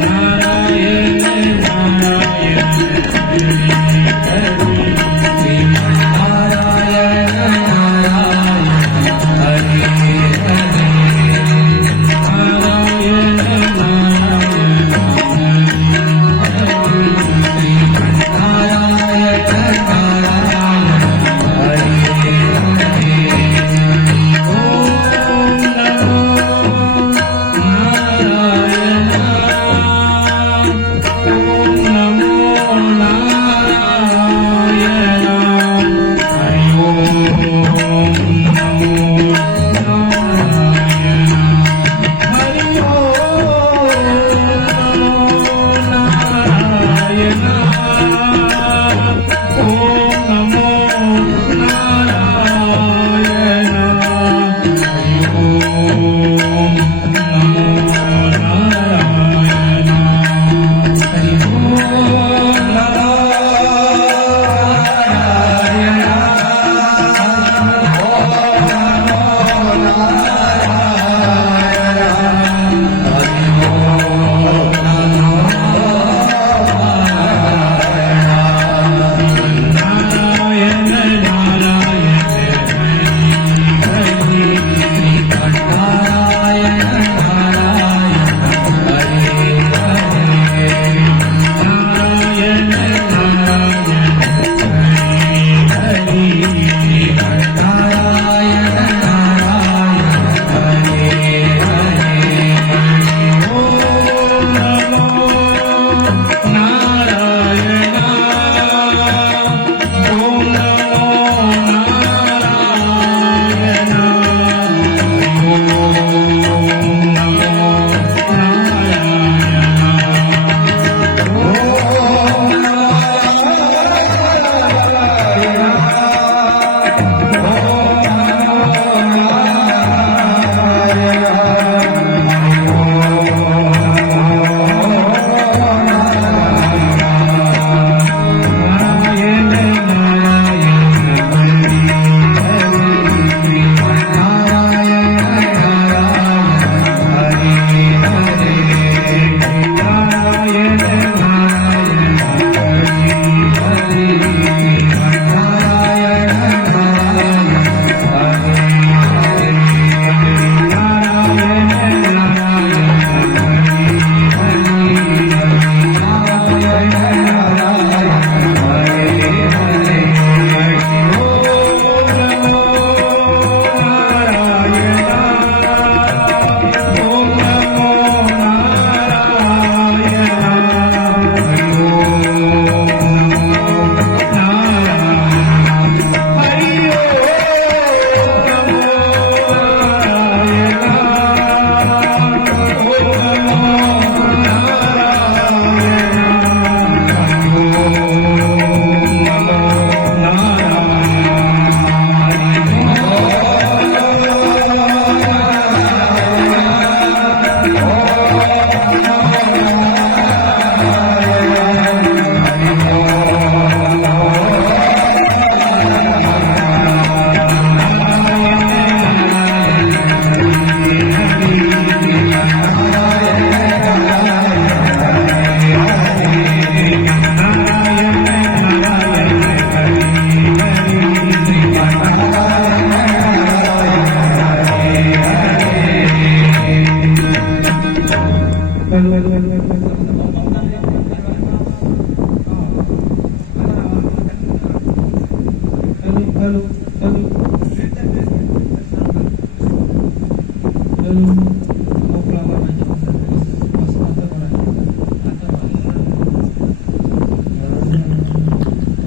नारायण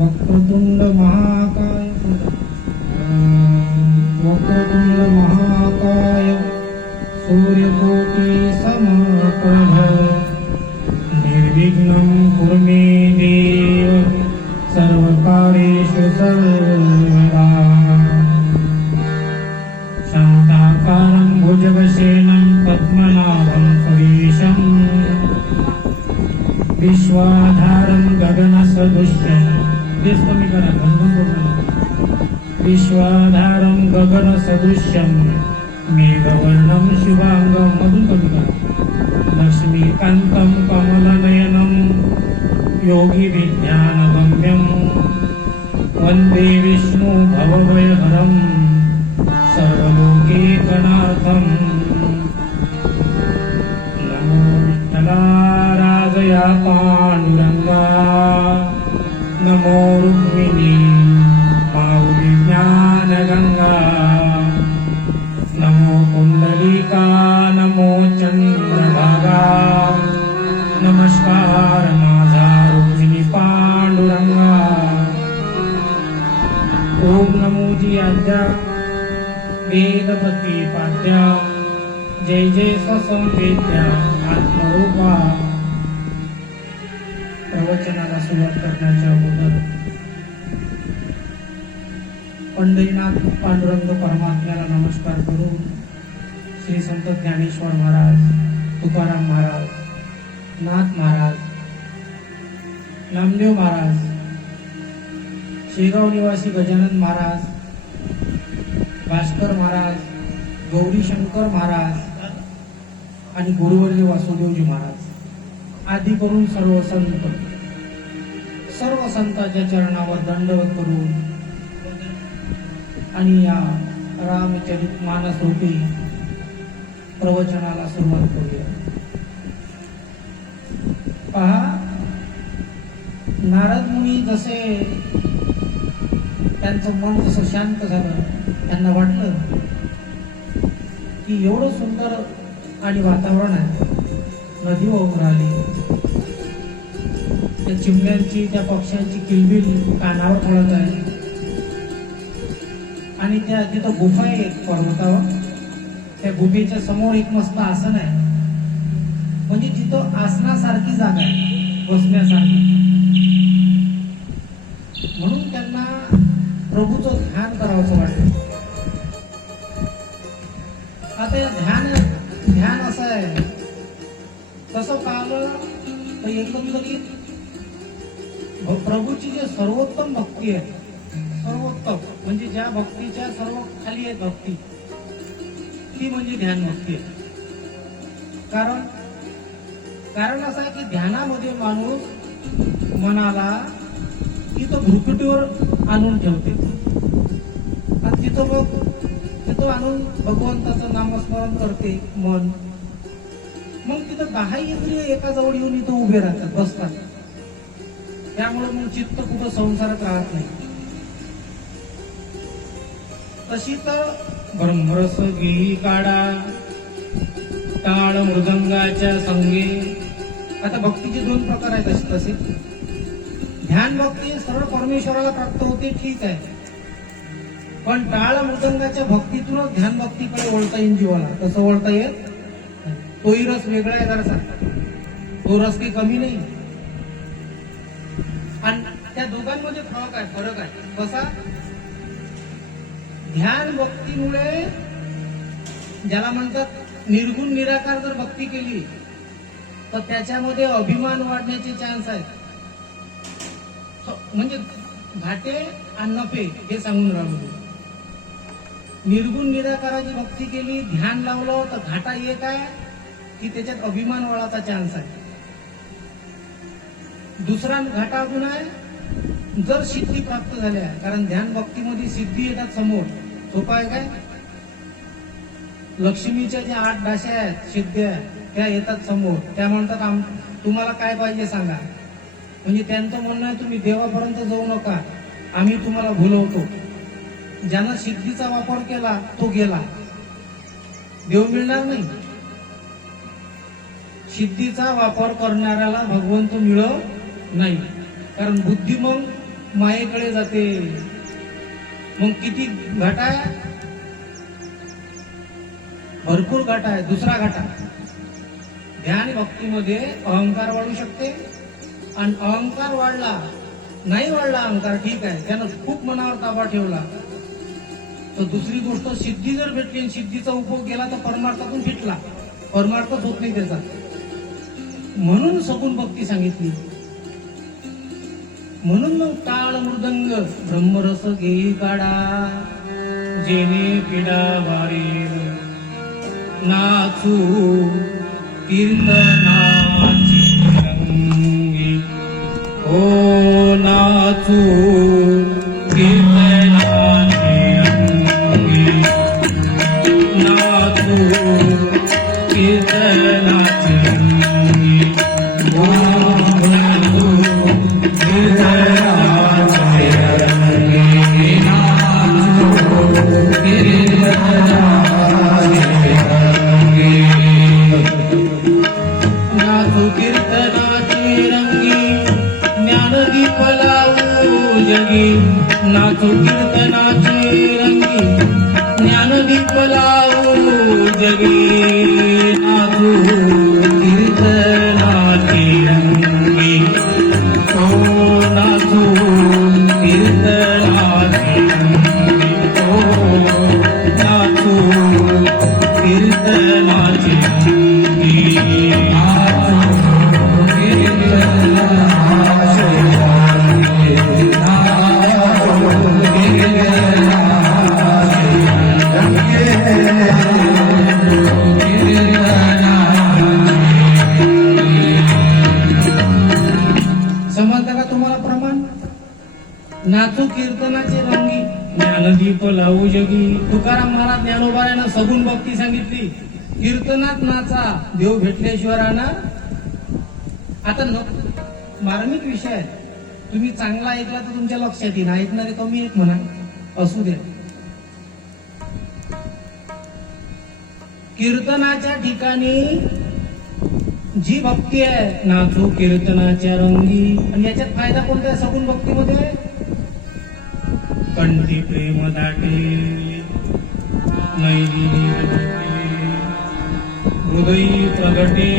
वक्रतुंड महाकाय सूर्यकोटि समप्रभ निर्विघ्नं कुरु मे देव सर्वकार्येषु सर्वदा शान्ताकारं भुजगशयनं पद्मनाभं सुरेशं विश्वाधारं गगनसदृशं विश्वाधारं गगनसदृशं मेघवर्णं शुभांगं मधुर कमी करा लक्ष्मीकान्तं कमलनयनं योगिविज्ञानगम्यं वन्दे विष्णु भवभयहरं सर्वलोकैकनाथं नमो विठ्ठलाराजया पाण्डुरङ्गा नमो रुक्मिणी माऊली ज्ञानगंगा नमो कुंडलिका नमो चंद्रभागा नमस्कार माझा रुक्मिणी पांडुरंगा ओम नमोजी आद्या वेद प्रतिपाद्या जय जय स्वसंवेद्या आत्मरूपा प्रवचनाला सुरुवात करण्याच्या अगोदर पंढरीनाथ पांडुरंग परमात्म्याला नमस्कार करून श्री संत ज्ञानेश्वर महाराज, तुकाराम महाराज, नाथ महाराज, नामदेव महाराज, शेगाव निवासी गजानन महाराज, भास्कर महाराज, गौरीशंकर महाराज आणि गुरुवर्य वासुदेवजी महाराज आदी करून सर्व संतांच्या चरणावर दंडवत करून आणि या रामचरित मानस रूपी प्रवचनाला सुरुवात करूया. पहा, नारद मुनी जसे त्यांचं मन जसं शांत झालं, त्यांना वाटलं की एवढं सुंदर आणि वातावरण आहे, नदी वाहून राहिली, त्या चिमण्यांची त्या पक्ष्यांची किलबिल कानावर पडत आहे आणि त्या तिथं गुफा आहे एक पर्वतावर, त्या गुफेच्या समोर एक मस्त आसन आहे, म्हणजे तिथं आसनासारखी जागा आहे बसण्यासारखी. म्हणून त्यांना प्रभूचं ध्यान करावंसं वाटतं. आता या ध्यान असं आहे, तसं पाहिलं तर एकंदरीत प्रभूची जे सर्वोत्तम भक्ती आहे, सर्वोत्तम म्हणजे ज्या भक्तीच्या सर्व खाली आहे भक्ती, ती म्हणजे ध्यान भक्ती आहे. कारण असं आहे की ध्यानामध्ये माणूस मनाला तिथं भ्रुकुटीवर आणून ठेवते आणि तिथं आणून भगवंताचं नामस्मरण करते मन. मग तिथं 10 इंद्रिय एका जवळ येऊन इथं उभे राहतात, बसतात. त्यामुळे मग चित्त कुठं संसारात राहत नाही. तशी तर ब्रह्मरस घेई काढा टाळ मृदंगाच्या संगे. आता भक्तीचे 2 प्रकार आहेत तसे. ध्यान भक्ती सरळ परमेश्वराला प्राप्त होते, ठीक आहे, पण टाळ मृदंगाच्या भक्तीतूनच ध्यान भक्तीकडे वळता येईल जीवाला. तसं वळता येत, तोही रस वेगळा आहे जरासा, तो रस काही कमी नाही. आणि त्या दोघांमध्ये फरक आहे. कसा? ध्यान भक्तीमुळे ज्याला म्हणतात निर्गुण निराकार जर भक्ती केली तर त्याच्यामध्ये अभिमान वाढण्याचे चान्स आहेत. म्हणजे घाटे आणि नफे हे सांगून राहिलो. निर्गुण निराकाराची भक्ती केली, ध्यान लावलं तर घाटा एक आहे की त्याच्यात अभिमान वाढायचा चान्स आहे. दुसरा घाटा अजून आहे, जर सिद्धी प्राप्त झाल्या, कारण ध्यान भक्तीमध्ये सिद्धी येतात समोर. सोपा आहे काय? लक्ष्मीच्या ज्या 8 डाशा आहेत सिद्ध्या, त्या येतात समोर, त्या म्हणतात तुम्हाला काय पाहिजे सांगा. म्हणजे त्यांचं म्हणणं आहे तुम्ही देवापर्यंत जाऊ नका, आम्ही तुम्हाला भुलवतो. ज्यानं सिद्धीचा वापर केला तो गेला, देव मिळणार नाही. सिद्धीचा वापर करणाऱ्याला भगवंत मिळत नाही, कारण बुद्धी मग मायेकडे जाते. मग किती घाटा आहे, भरपूर घाटा आहे. दुसरा घाटा, ध्यान भक्तीमध्ये अहंकार वाढू शकते, आणि अहंकार वाढला, नाही वाढला अहंकार ठीक आहे, त्यानं खूप मनावर ताबा ठेवला, तर दुसरी गोष्ट सिद्धी जर भेटली आणि सिद्धीचा उपभोग केला तर परमार्थातून फिटला, परमार्थच होत नाही त्याचा. म्हणून सगुण भक्ती सांगितली. म्हणून मग टाळ मृदंग ब्रह्मरस घेई काढा, जेने पिडा वारील नाचू कीर्तनाची रंगी. ओ नाचू कीर्तनाची रंगी, नाचू कीर्तनाची रंगी. ओ नाचू कीर्तनाची रंगी, नाचू कीर्तनाची रंगी. ज्ञानदीप लावू जगी, नाचू कीर्तनाची रंगी. ज्ञानदीप लावू जगी, नाचू कीर्तनाची रंगी. ओ नाचू कीर्तनाची रंगी. ओ नाचू कीर्तनाची रंगी. समजलं का तुम्हाला प्रमाण? नाचू कीर्तनाचे रंगी, ज्ञानदीप लावू जगी. तुकाराम महाराज ज्ञानोबाऱ्यानं सगुण भक्ती सांगितली. कीर्तनात नाचा, देव भेटल्याशिवाय राहणार. आता मार्मिक विषय आहे, तुम्ही चांगला ऐकला तर तुमच्या लक्षात येईल, ऐकणारे कमी आहेत म्हणा, असू द्या. कीर्तनाच्या ठिकाणी जी भक्ती आहे, नाचू कीर्तनाच्या रंगी. आणि याच्यात फायदा कोणता आहे सगुण भक्तीमध्ये? कंठी प्रेम दाटे, नैदिनी हृदयी प्रगटे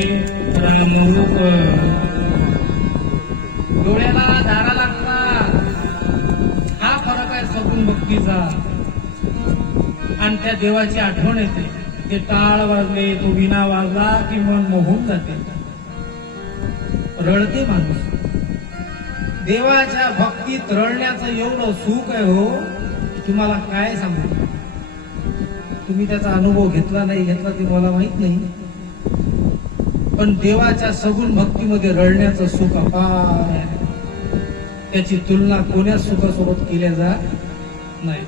रामरूप. डोळ्याला दारा लागतात, हा फरक आहे सगुण भक्तीचा. आणि त्या देवाची आठवण येते. ते टाळ वाजले, तो विना वाजला की मन मोहून जाते, रडते माणूस. देवाच्या भक्तीत रडण्याचं एवढं सुख आहे हो, तुम्हाला काय सांगू. तुम्ही त्याचा अनुभव घेतला नाही घेतला ते मला माहित नाही, पण देवाच्या सगुण भक्तीमध्ये रडण्याचं सुख अपार आहे. त्याची तुलना कोण्या सुखासोबत केल्या जात नाही.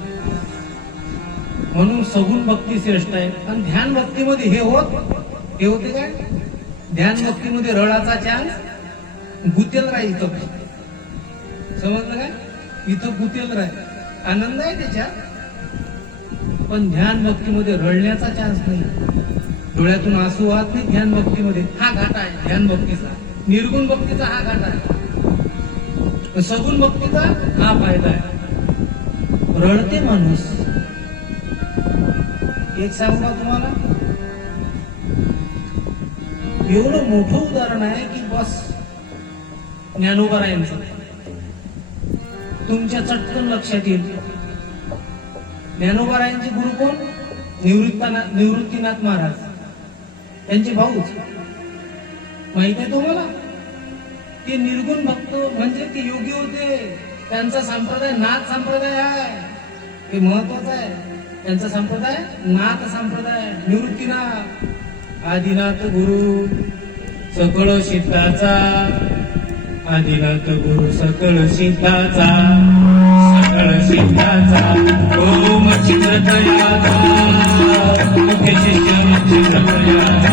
म्हणून सगुण भक्ती श्रेष्ठ आहे. आणि ध्यान भक्तीमध्ये हे होते काय? ध्यान भक्तीमध्ये रडाचा चान्स गुतेल राहील. इथं समजलं काय? इथं गुतेल राहील, आनंद आहे त्याच्यात, पण ध्यान भक्तीमध्ये रडण्याचा चान्स नाही. डोळ्यातून आसू वाहत नाही ध्यान भक्तीमध्ये. हा घाटा आहे ध्यान भक्तीचा. निर्गुण भक्तीचा हा घाटा आहे, सगुण भक्तीचा हा फायदा आहे. रडते माणूस. एक सांगू का तुम्हाला, एवढं मोठं उदाहरण आहे की बस, ज्ञानोबारायांचं तुमच्या चटकन लक्षात येईल. ज्ञानोबारायांचे गुरु कोण? निवृत्तीनाथ महाराज, त्यांचे भाऊच. माहित आहे तुम्हाला? ते निर्गुण भक्त म्हणजे ते योगी होते. त्यांचा संप्रदाय नाथ संप्रदाय आहे, हे महत्वाचं आहे. त्यांचा संप्रदाय नाथ संप्रदाय. निवृत्तीनाथ आदिनाथ गुरु सकळ सिद्धाचा, आदिनाथ गुरु सकळ सिद्धाचा, सकळ सिद्धाचा. ओम चित्रकयाचा, मुख्य शिष्य चित्रकयाचा.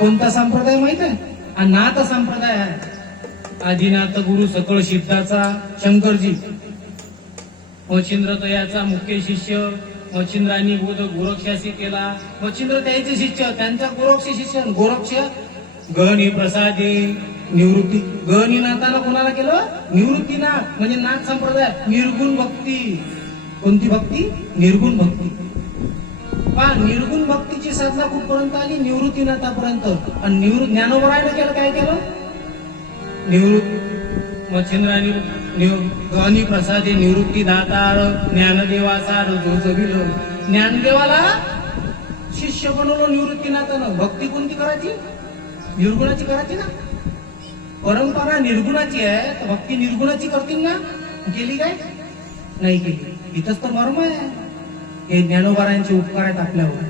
कोणता संप्रदाय माहित आहे? हा नाथ संप्रदाय आहे. आदिनाथ गुरु सकळ सिद्धाचा शंकरजी, मच्छिंद्रतयाचा मुख्य शिष्य, मच्छिंद्रांनी बोध गोरक्षासी केला. मच्छिंद्र त्याचे शिष्य, त्यांचा गोरक्ष शिष्य. गोरक्ष गहनी प्रसादे निवृत्ती. गहनी नाथाला कोणाला केलं? निवृत्तीनाथ म्हणजे नाथ संप्रदाय. निर्गुण भक्ती. कोणती भक्ती? निर्गुण भक्ती. निर्गुण भक्तीची साधना कुठपर्यंत आली? निवृत्तीनाथापर्यंत. आणि ज्ञानोबरायनं केलं काय केलं? मच्छिंद्रांनी गहनी प्रसादे निवृत्ती दातार ज्ञानदेवाचा जो जगिल. ज्ञानदेवाला शिष्य बनवलं निवृत्तीनाथानं. भक्ती कोणती करायची? निर्गुणाची करायची ना. परंपरा निर्गुणाची आहे तर भक्ती निर्गुणाची करतील ना. केली काय? नाही केली. इथंच तर मर्म आहे. हे ज्ञानोबारायांचे उपकार आहेत आपल्यावर.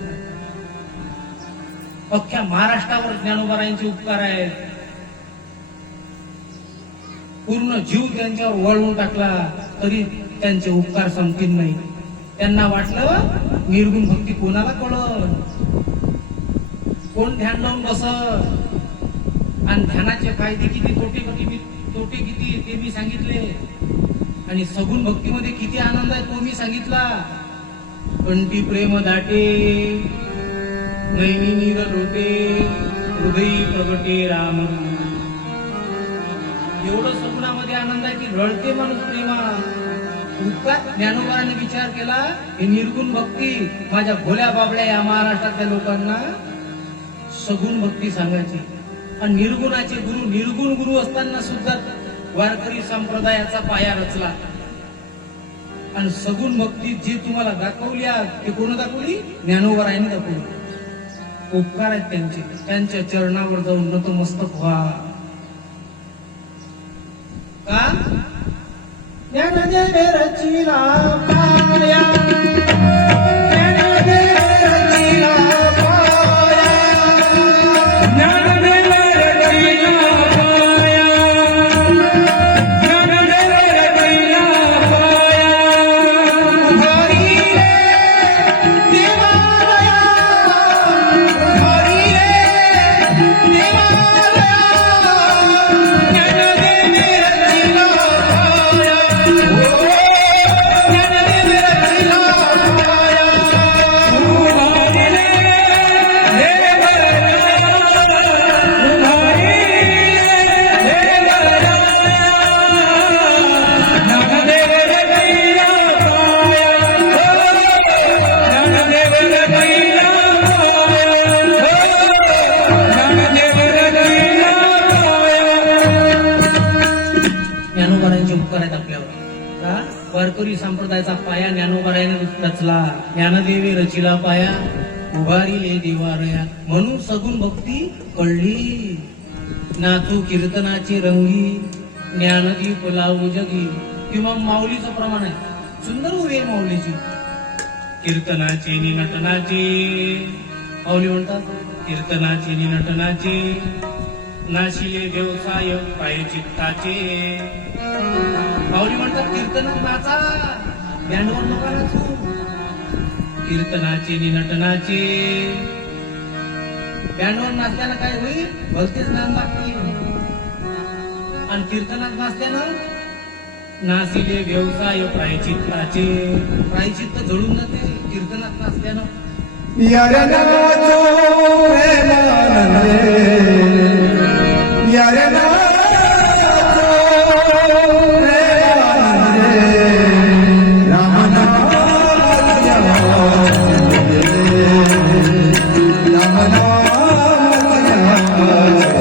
अख्ख्या महाराष्ट्रावर ज्ञानोबारायांचे उपकार आहेत. पूर्ण जीव त्यांच्यावर वळवून टाकला तरी त्यांचे उपकार संपतील नाही. त्यांना वाटलं निर्गुण भक्ती कोणाला कळल, कोण ध्यान लावून बसत, आणि ध्यानाचे फायदे किती, तोटे किती ते मी सांगितले. आणि सगुण भक्तीमध्ये किती आनंद आहे तो मी सांगितला. कंठी प्रेम दाटे नैनी नीर लोटे हृदयी प्रगटे राम. एवढं सगुणामध्ये आनंद आहे की रडते माणूस प्रेमा. उपकार ज्ञानोबाराने विचार केला, हे निर्गुण भक्ती माझ्या भोल्या बाबड्या या महाराष्ट्रातल्या लोकांना सगुण भक्ती सांगायची. आणि निर्गुणाचे गुरु, निर्गुण गुरु असताना सुद्धा वारकरी संप्रदायाचा पाया रचला. आणि सगुण भक्ती जी तुम्हाला दाखवली ते कोण दाखवली? ज्ञानोबारायांनी दाखवली. उपकार आहेत त्यांचे. त्यांच्या चरणावर जाऊन नतमस्तक व्हा. का? ज्ञानदेव रचिला पाया, ज्ञानदेव रचिला पाया, ज्ञानदेव रचिला पाया, ज्ञानदेव रचिला पाया. हरी रे देवालया, हरी रे देवालया, ज्ञानदेव रचिला पाया. ज्ञानदेव रचिला वारकरी संप्रदायाचा पाया ज्ञानोबारायाने रचला. ज्ञानदेवे रचिला पाया उभारिले देवारया. म्हणून सगुण भक्ती कळली. नाचू कीर्तनाचे रंगी ज्ञानदीप लावू जगी. किंवा माऊलीचं प्रमाण आहे. सुंदर उभी आहे माऊलीची. कीर्तनाचे नि नटनाचे माऊली म्हणतात. कीर्तनाचे नि नटनाचे नाशिले व्यवसाय प्रायचित्ताचे. माऊली म्हणतात कीर्तनात नाचा, बँडवर नका नाचू. कीर्तनाचे नि नटनाचे. बँडवर नाचल्यानं काय होईल? भलतेच ज्ञान लागतील. आणि कीर्तनात नाचल्यानं नाशिले व्यवसाय प्रायचित्ताचे. प्रायचित्त जळून जाते कीर्तनात नाचल्यानं. यारे नाचो प्रेमानंदे, यारे नाचो प्रेमानंदे, राम नामाच्या वाजते, राम नामाच्या वाजते.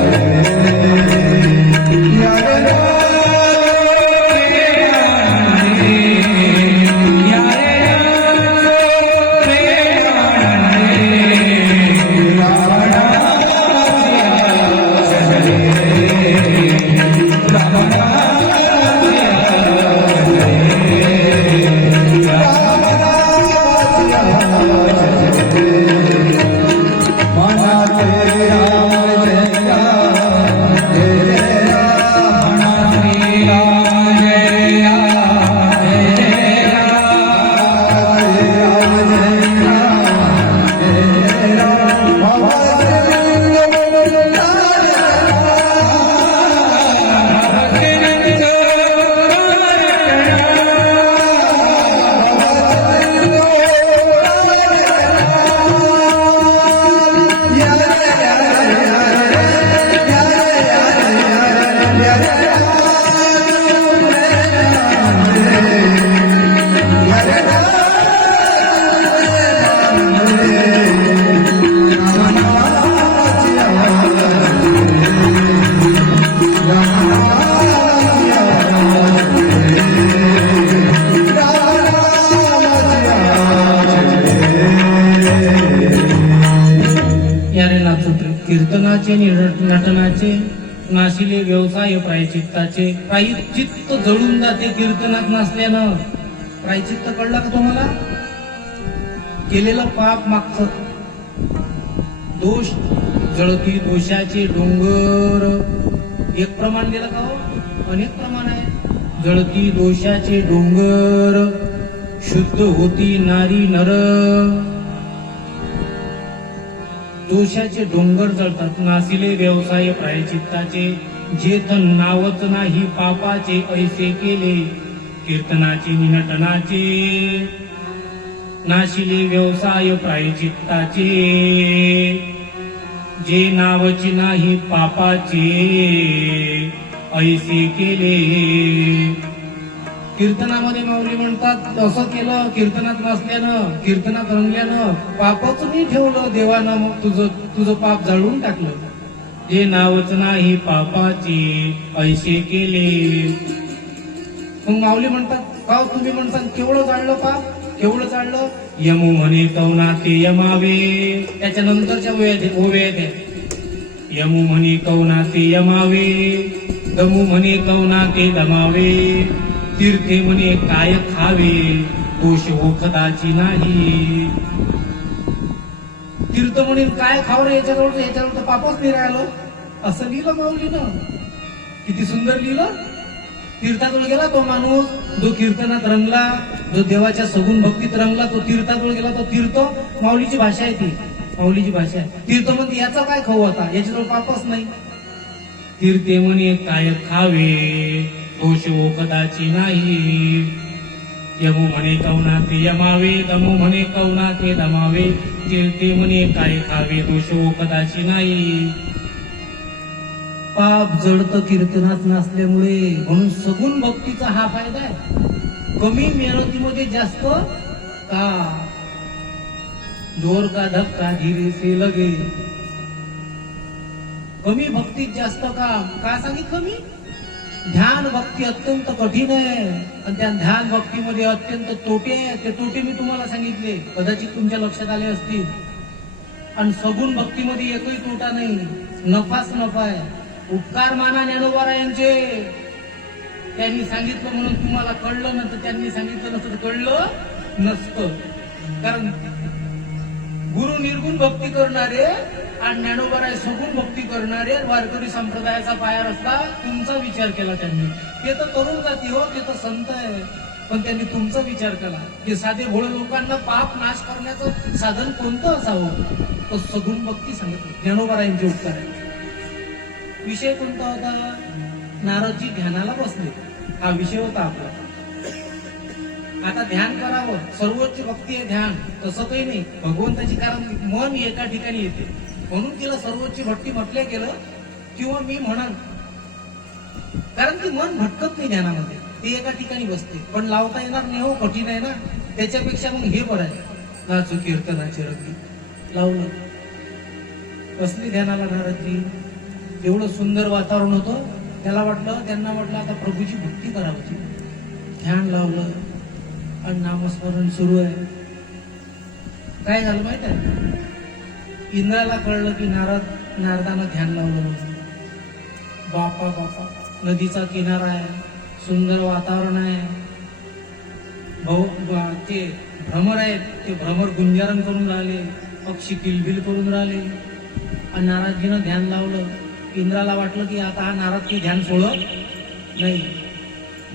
यारे कीर्तनाचे नटनाचे नाशिले व्यवसाय प्रायचित्ताचे. प्रायचित्त जळून जाते कीर्तनात नसल्यानं. प्रायचित्त कळलं का तुम्हाला? केलेलं पाप मागचं. दोष जळती दोषाचे डोंगर. एक प्रमाण दिलं का हो? अनेक प्रमाण आहे. जळती दोषाचे डोंगर, शुद्ध होती नारी नर. दोषाचे डोंगर जळतात. नासिले व्यवसाय प्रायचित्ताचे. जेथ नावच नाही पापाचे ऐसे केले कीर्तनाचे निनटनाचे. नाशिले व्यवसाय प्रायचित्ताचे. जे नावची नाही पापाचे ऐसे केले. कीर्तनामध्ये माऊली म्हणतात असं केलं कीर्तनात नसल्यानं, कीर्तनात रंगल्यानं पापच नाही ठेवलं देवानं, मग तुझं पाप जाळून टाकलं. जे नावच नाही पापाचे ऐसे केले. मग माऊली म्हणतात का तुम्ही म्हणतात केवढं जाळलं पाप, केवढं जाळलं? यमू म्हणे कवना ते यमावे. त्याच्यानंतरच्या ओव्या आहेत. यमू म्हणे कवना ते यमावे, दमू म्हणे कवना ते दमावे. तीर्थे म्हणे काय खावे, दोष ओखदाची नाही. तीर्थ म्हणे काय खाव रे, याच्यावर तर पापच नाही राहिलं. असं लिहिलं माऊलीनं. किती सुंदर लिहिलं. तीर्थाजवळ गेला तो माणूस जो कीर्तनात रंगला, जो देवाच्या सगुण भक्तीत रंगला, तो तीर्थाजवळ गेला. तो तीर्थ माऊलीची भाषा आहे, ती माऊलीची भाषा आहे. तीर्थ म्हणते याचा काय खाऊ आता, याच्याजवळ पापच नाही. तीर्थे म्हणे काय खावे, दोष ओखदाची नाही. यमू म्हणे कवना ते यमावे, दमू म्हणे कवना ते दमावे. तीर्थे म्हणे काय खावे, दोष ओखदाची नाही. पाप जडतं कीर्तनात नसल्यामुळे. म्हणून सगुण भक्तीचा हा फायदा आहे. कमी मेहनतीमध्ये जास्त का, जोर का धक्का धीरे से लगे. कमी भक्तीत जास्त काम का सांगितलं मी? ध्यान भक्ती अत्यंत कठीण आहे आणि त्या ध्यान भक्तीमध्ये अत्यंत तोटे आहे. ते तोटे मी तुम्हाला सांगितले, कदाचित तुमच्या लक्षात आले असतील. आणि सगुण भक्तीमध्ये एकही तोटा नाही, नफाच नफा आहे. उपकार माना ज्ञानोबारायांचे. त्यांनी सांगितलं म्हणून तुम्हाला कळलं, नंतर त्यांनी सांगितलं नसतं कळलं नसतं. कारण गुरु निर्गुण भक्ती करणारे आणि ज्ञानोबाराय सगुण भक्ती करणारे वारकरी संप्रदायाचा पाया रस्ता तुमचा विचार केला त्यांनी. ते तर तरुण जाती हो, ते तर संत आहे, पण त्यांनी तुमचा विचार केला की साधे भोळे लोकांना पाप नाश करण्याचं साधन कोणतं असावं, तर सगुण भक्ती सांगितली. ज्ञानोबारायांचे उपकार आहे. विषय कोणता होता? नारदजी ध्यानाला बसले, हा विषय होता आपला. आता ध्यान करावं, सर्वोच्च भक्ती आहे ध्यान, तसं काही नाही भगवंताची. कारण मन एका ठिकाणी येते म्हणून तिला सर्वोच्च भक्ती म्हटलं गेलं, किंवा मी म्हणन कारण की मन भटकत नाही ध्यानामध्ये, ते एका ठिकाणी बसते. पण लावता येणार नाही हो, कठीण आहे ना. त्याच्यापेक्षा मग हे बरं आहे, नाचू कीर्तनाची रंगी. लावलं, बसली ध्यानाला नारदजी. एवढं सुंदर वातावरण होतं, त्यांना वाटलं आता प्रभूची भक्ती करावी. ध्यान लावलं आणि नामस्मरण सुरू आहे. काय झालं माहित आहे? इंद्राला कळलं की नारदानं ध्यान लावलं म्हणून. बापा, नदीचा किनारा आहे, सुंदर वातावरण आहे, ते भ्रमर आहेत, ते भ्रमर गुंजारण करून राहिले, पक्षी किलबिल करून राहिले. आणि नारदजीनं ध्यान लावलं. इंद्राला वाटलं की आता हा नारद की ध्यान सोडत नाही.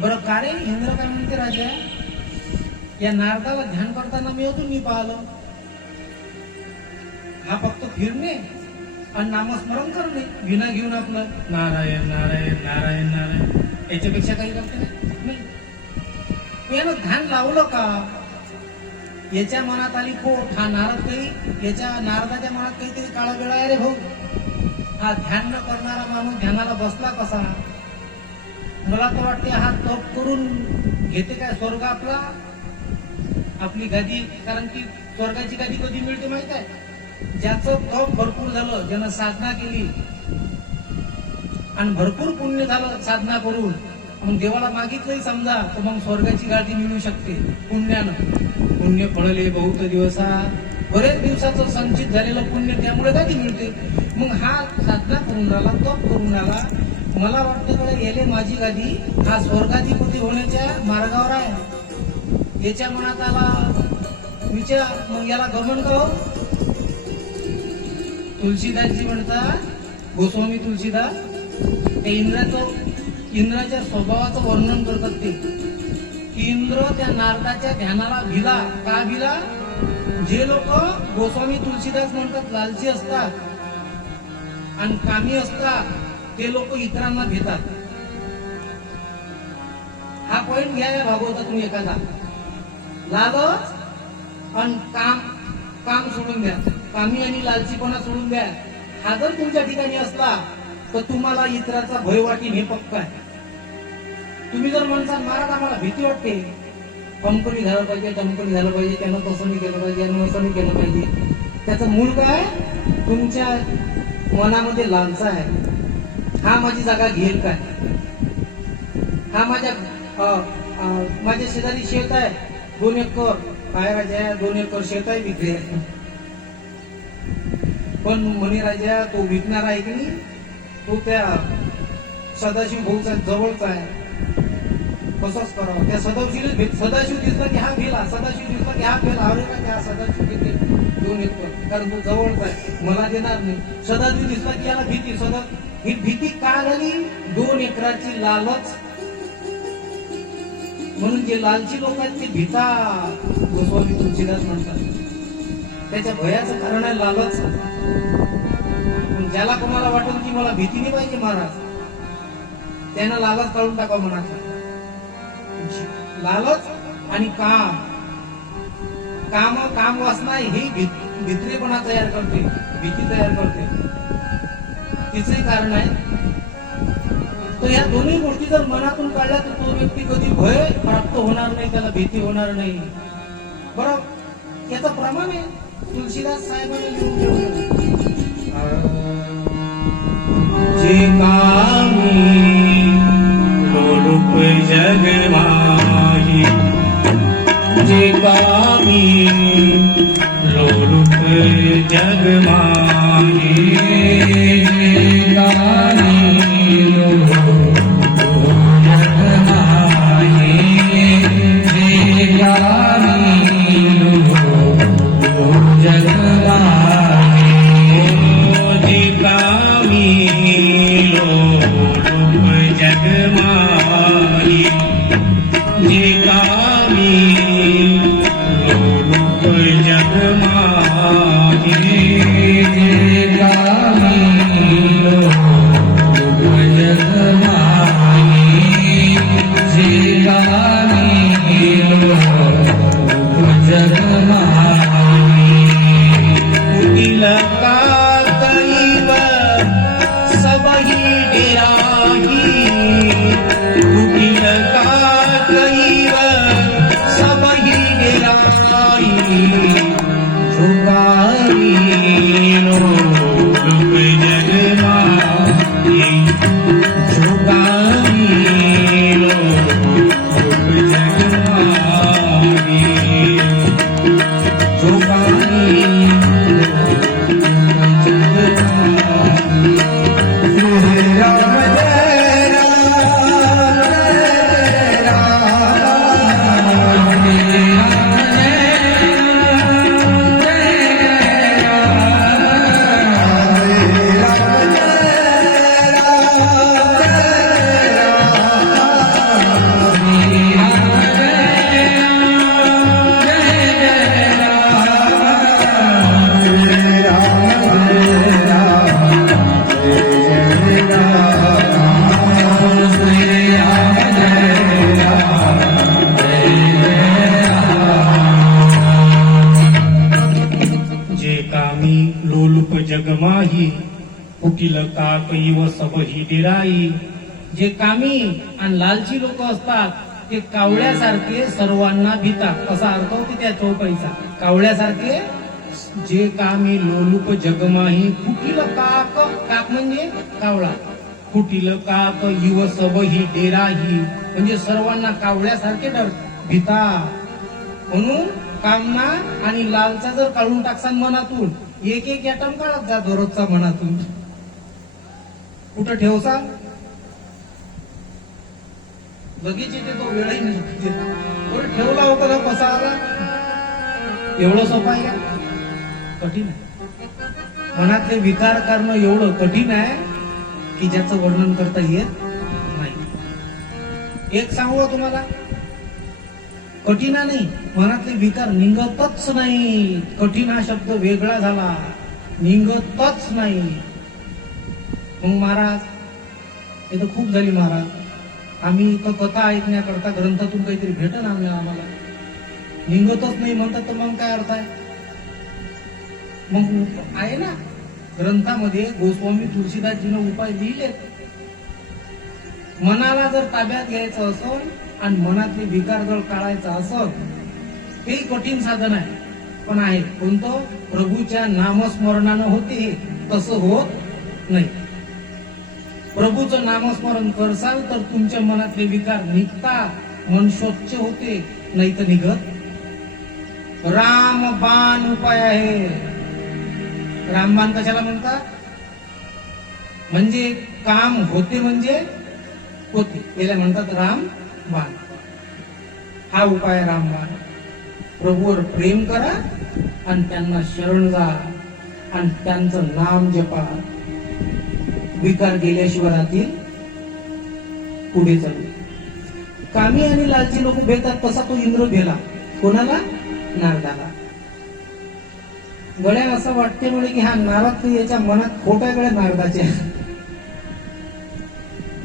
बरं का रे, इंद्र काय म्हणते राजा, या नारदाला ध्यान करताना मी पाहिलं, हा फक्त फिरणे आणि नामस्मरण करणे, विना घेऊन आपलं नारायण नारायण नारायण नारायण, याच्यापेक्षा काही करते नाही. यानं ध्यान लावलं का? याच्या मनात आली खोट, हा नारद काही, याच्या नारदाच्या मनात काहीतरी काळा वेळा आहे रे भाऊ. हा ध्यान न करणारा माणूस ध्यानाला बसला कसा? मला तर वाटते हा तप करून घेते काय स्वर्ग आपला, आपली गादी. कारण की स्वर्गाची गादी कधी मिळते माहित आहे? ज्याचं तप भरपूर झालं, ज्यानं साधना केली आणि भरपूर पुण्य झालं साधना करून, मग देवाला मागितलंही समजा, तर मग स्वर्गाची गादी मिळू शकते पुण्यानं. पुण्य फळले बहुत दिवसा, बरेच दिवसाचं संचित झालेलं पुण्य, त्यामुळे गादी मिळते. मग हा साधना करून राहिला, तप करून राहिला, मला वाटतं बरं याले माझी गादी, हा स्वर्गाधिपती होण्याच्या मार्गावर आहे. याच्या मनात आला विचार, मग याला गमन करो. तुलसीदासजी म्हणतात, गोस्वामी तुलसीदास, ते इंद्राच्या स्वभावाचं वर्णन करतात ते, की इंद्र त्या नारदाच्या ध्यानाला भिला. का भिला? जे लोक गोस्वामी तुलसीदास म्हणतात लालची असतात आणि कामी असतात, ते लोक इतरांना भेतात. हा पॉइंट घ्या भागवता तुम्ही एखादा. लालच आणि काम सोडून द्या, कामी आणि लालचीपणा सोडून द्या. हा जर तुमच्या ठिकाणी असला तर तुम्हाला इतराचा भय वाटेल, हे पक्का आहे. तुम्ही जर म्हणता महाराज आम्हाला भीती वाटते, कंपनी झालं पाहिजे, कंपनी झालं पाहिजे, त्यानं तसं नाही केलं पाहिजे, यानं असं नाही केलं पाहिजे, त्याचं मूळ काय? तुमच्या मनामध्ये लालसा आहे. हा माझी जागा घेईल काय? हा माझ्या शेजारी शेत आहे 2 एकर, काय राजा 2 एकर शेत आहे, विकले. पण म्हणे राजा तो विकणार आहे की नाही, तो त्या सदाशिव भाऊचा जवळचा आहे, कसंच करावं. त्या सदाशिव दिसला की हा गेला, सदाशिव दिसला की हा गेला. अरे का त्या सदाशिव किती 2 एकर, कारण तो जवळचा आहे, मला देणार नाही. सदाशिव दिसला की याला भीती. ही भीती का झाली? 2 एकराची लालच. म्हणून जे लालची लोक आहेत ते भीता, गोस्वामी तुलसीदास म्हणतात. त्याच्या भयाचं कारण आहे लालच. पण ज्याला कोणाला वाटेल की मला भीती नाही पाहिजे महाराज, त्यानं लालच काढून टाका मनाचा. लालच आणि काम वासना ही भित्रेपणा तयार करते, भीती तयार करते. तिचंही कारण आहे. तर या दोन्ही गोष्टी जर मनातून काढल्या तर तो व्यक्ती कधी भय प्राप्त होणार नाही, त्याला भीती होणार नाही. बरोबर, याचं प्रमाण आहे. तुलसीदास साहेबांनी लिहून ठेवलं, जे कामी जग माही जे कामी लोलुप जग माही जे कामी लोलुप जग माही जे कामी लोलुप जग माही जे कामी लोलुप जग माही जे कामी लोलुप जग माही जे कामी लोलुप जग माही जे कामी लोलुप जग माही कुटिल काकैव सबहि डेराही कुटिल काकैव सबहि डेराही झुकाई लोलुप जग माही झुकाई लोलुप जग माही झुकाई लोलुप जग माही श्री राम जय जे कामी लोलुप जगमाही कुटिल काकैव सबहि डेराई जे कामी आणि लालची लोक असतात ते कावळ्यासारखे सर्वांना भितात असा अर्थ होते त्या चौपाईचा कावळ्यासारखे जे कामी लोलुप जगमाही कुटिल काक काक म्हणजे कावळा कुटिल काक इव सबहि डेराही म्हणजे सर्वांना कावळ्यासारखे भिता म्हणून कामना आणि लालचा जर काढून टाकसान मनातून एक एक ॲटम काढत जा दररोजचा मनातून कुठं ठेवसा लगेच येते तो वेळही नाही कुठं ठेवला होता का कसा आला एवढं सोपं आहे का कठीण आहे मनातले विकार करणं एवढं कठीण आहे की ज्याचं वर्णन करता येत नाही एक सांगू का तुम्हाला कठीण नाही मनातले विकार निघतच नाही कठीण हा शब्द वेगळा झाला निघतच नाही मग महाराज हे तर खूप झाली महाराज आम्ही इथं कथा ऐकण्याकरता ग्रंथातून काहीतरी भेटन आम्हाला निघतच नाही म्हणतात तर मग काय अर्थ आहे मग आहे ना ग्रंथामध्ये गोस्वामी तुळशीदासजीनं उपाय लिहिले मनाला जर ताब्यात घ्यायचं असेल आणि मनातले विकार जर काढायचा असत ते कठीण साधन आहे पण आहे कोणतं प्रभूच्या नामस्मरणानं होते हे तसं होत नाही प्रभूचं नामस्मरण करसाल तर तुमच्या मनातले विकार निघतात मन स्वच्छ होते नाही तर निघत रामबाण उपाय आहे रामबाण कशाला म्हणतात म्हणजे काम होते म्हणजे होते याला म्हणतात रामबाण हा उपाय आहे रामबाण प्रभूवर प्रेम करा आणि त्यांना शरण जा आणि त्यांचं नाम जपा विकार गेल्याशिवाय राहतील पुढे चालू कामी आणि लालची लोक भेटतात तसा तो इंद्र भेला कोणाला नारदाला गड्या असं वाटते म्हणे की हा नारद याच्या मनात खोट्या गड्या नारदाच्या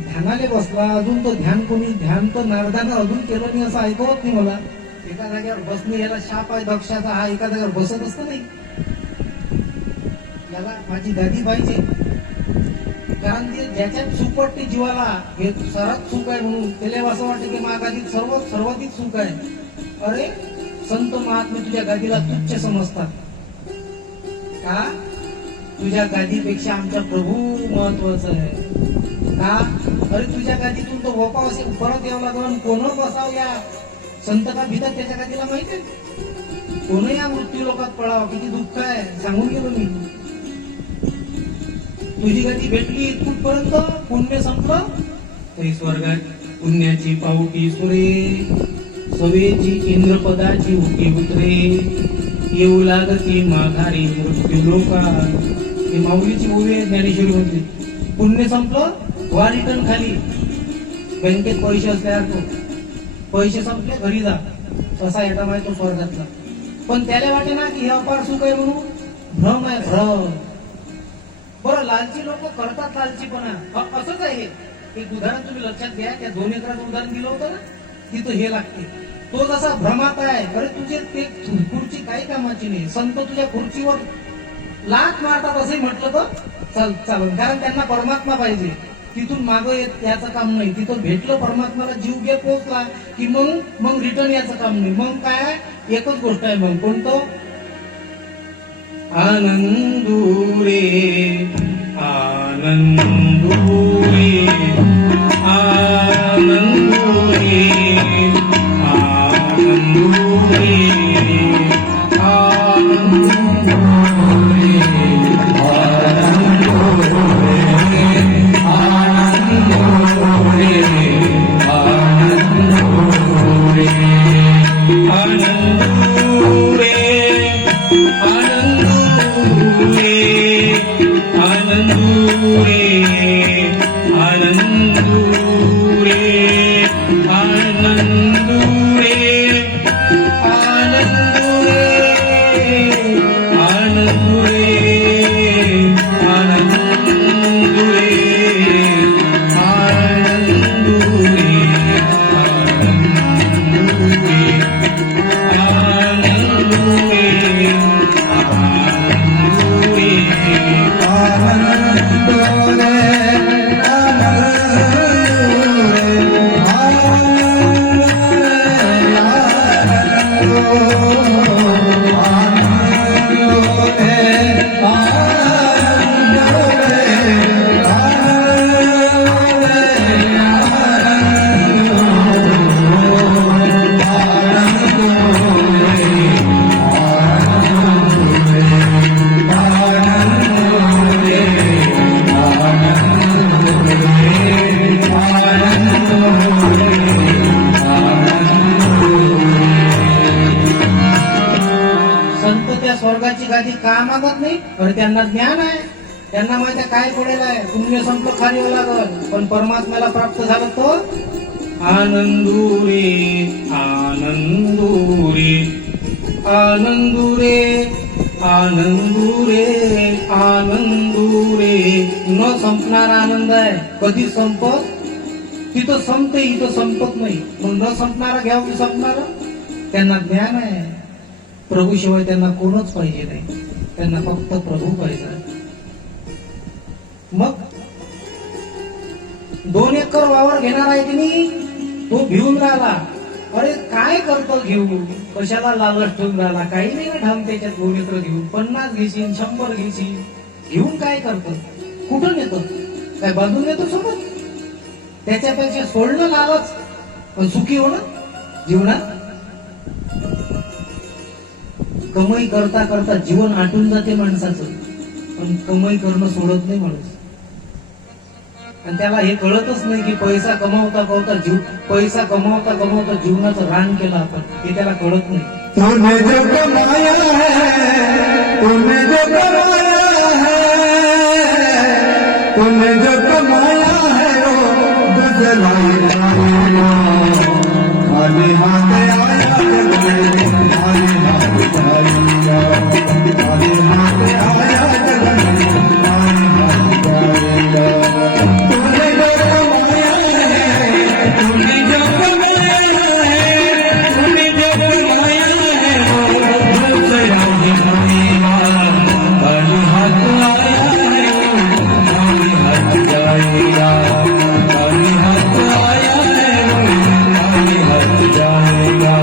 ध्यानाले बसला अजून तो ध्यान कोणी ध्यान तर नारदानं अजून केलं नाही असं ऐकवत नाही मला एका जागेवर बसणे याला शाप आहे दक्षाचा हा एका जागेवर बसत असत नाही याला माझी गादी पाहिजे कारण ते ज्याच्यात सुख वाटते जीवाला हे सर्वात सुख आहे म्हणून त्याला असं वाटतं की माझ्या गादीत सर्वाधिक सुख आहे अरे संत महात्मा तुझ्या गादीला तुच्छ समजतात का तुझ्या गादीपेक्षा आमचा प्रभू महत्वाचा आहे का अरे तुझ्या गादीतून तो वोपा असे परत यावं लागलं कोण बसाव या संत का भीतात त्याच्या गादीला माहितीये कोण या मृत्यू लोकात पडावं किती दुःख आहे सांगून गेलो मी तुझी गादी भेटली इथपर्यंत पुण्य संपलं तरी स्वर्गात पुण्याची पावटी सुरे सवेची इंद्रपदाची उठी उतरे येऊ लागती माघारी मृत्यू लोका ही माऊलीची ओवी आहे ज्ञानेश्वरी मधली पुण्य संपलं वा रिटर्न खाली बँकेत पैसे असल्यावर पैसे संपले घरी जा असा येता माहिती तो स्वर्गातला पण त्याला वाटे ना की हे अपार सुख आहे म्हणून भ्रम आहे भ्रम बरं लालची लोक करतात लालचीपणा असंच आहे एक उदाहरण तुम्ही लक्षात घ्या त्या 2 एकराचं उदाहरण दिलं होतं ना तिथं हे लागते तो जसा भ्रमात आहे अरे तुझे ते खुर्ची काही कामाची नाही संत तुझ्या खुर्चीवर लाथ मारतात असंही म्हटलं तर चालेल कारण त्यांना परमात्मा पाहिजे तिथून मागं येत याचं काम नाही तिथं भेटलं परमात्माला जीव घे पोचला की मग रिटर्न याचं काम नाही मग काय एकच गोष्ट आहे मग कोणतं आनंदुरे आनंदुरे आनंदुरे आनंदुरे स्वर्गाची गादी का मागत नाही तर त्यांना ज्ञान आहे त्यांना माहिती काय पडेल आहे पुण्य संपलं खाली लागल पण परमात्म्याला प्राप्त झालं तो आनंदुरे आनंदुरे आनंदुरे आनंदुरे आनंदुरे न संपणारा आनंद आहे कधी संपत तिथं संपते इथं संपत नाही मग न संपणारा घ्यावं की संपणारा त्यांना ज्ञान आहे प्रभू शिवाय त्यांना कोणच पाहिजे नाही त्यांना फक्त प्रभू पाहिजे मग 2 एकर वावर घेणार आहे की नाही तो भिवून राहिला अरे काय करतो घेऊन कशाला लालच ठेवून राहिला काही नाही ढाम त्याच्यात 2 एकर घेऊन 50 घेशील 100 घेशील घेऊन काय करतो कुठून येतो काय बांधून येतो सोबत त्याच्यापेक्षा सोडणं लालच पण सुखी होणं जीवनात कमाई करता करता जीवन आटून जाते माणसाचं पण कमाई करणं सोडत नाही माणूस आणि त्याला हे कळतच नाही की पैसा कमावता कमावता जीवनाचं रान केलं आपण हे त्याला कळत नाही तूने जो कमाया है तूने जो कमाया है तूने जो कमाया है वो दूसरा खाली हाथ आया खाली हाथ जाएगा खाली हाथ आया खाली हाथ जाएगा तूने जो कमाया है तूने जो कमाया है तूने जो कमाया है वो दूसरा खाली हाथ आया खाली हाथ जाएगा खाली हाथ आया खाली हाथ जाएगा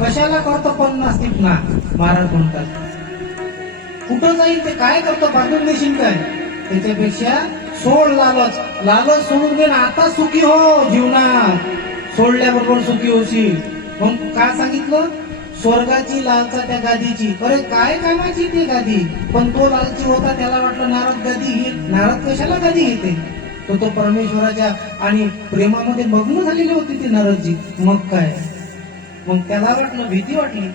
कशाला करतो पन्नास टिपणा महाराज म्हणतात. कुठं जाईल ते काय करतो पाठवून देशील काय? त्याच्यापेक्षा सोड लालच, लालच सोडून दे ना, आता सुखी हो जीवनात, सोडल्याबरोबर सुखी होशील. मग काय सांगितलं? स्वर्गाची लालसा त्या गादीची. अरे काय कामाची ती गादी? पण तो लालची होता, त्याला वाटलं नारद गादी घेईल. नारद कशाला गादी घेते? तो परमेश्वराच्या आणि प्रेमामध्ये मग्न झालेले होते ते नारदजी. मग काय, मग त्याला वाटलं, भीती वाटली.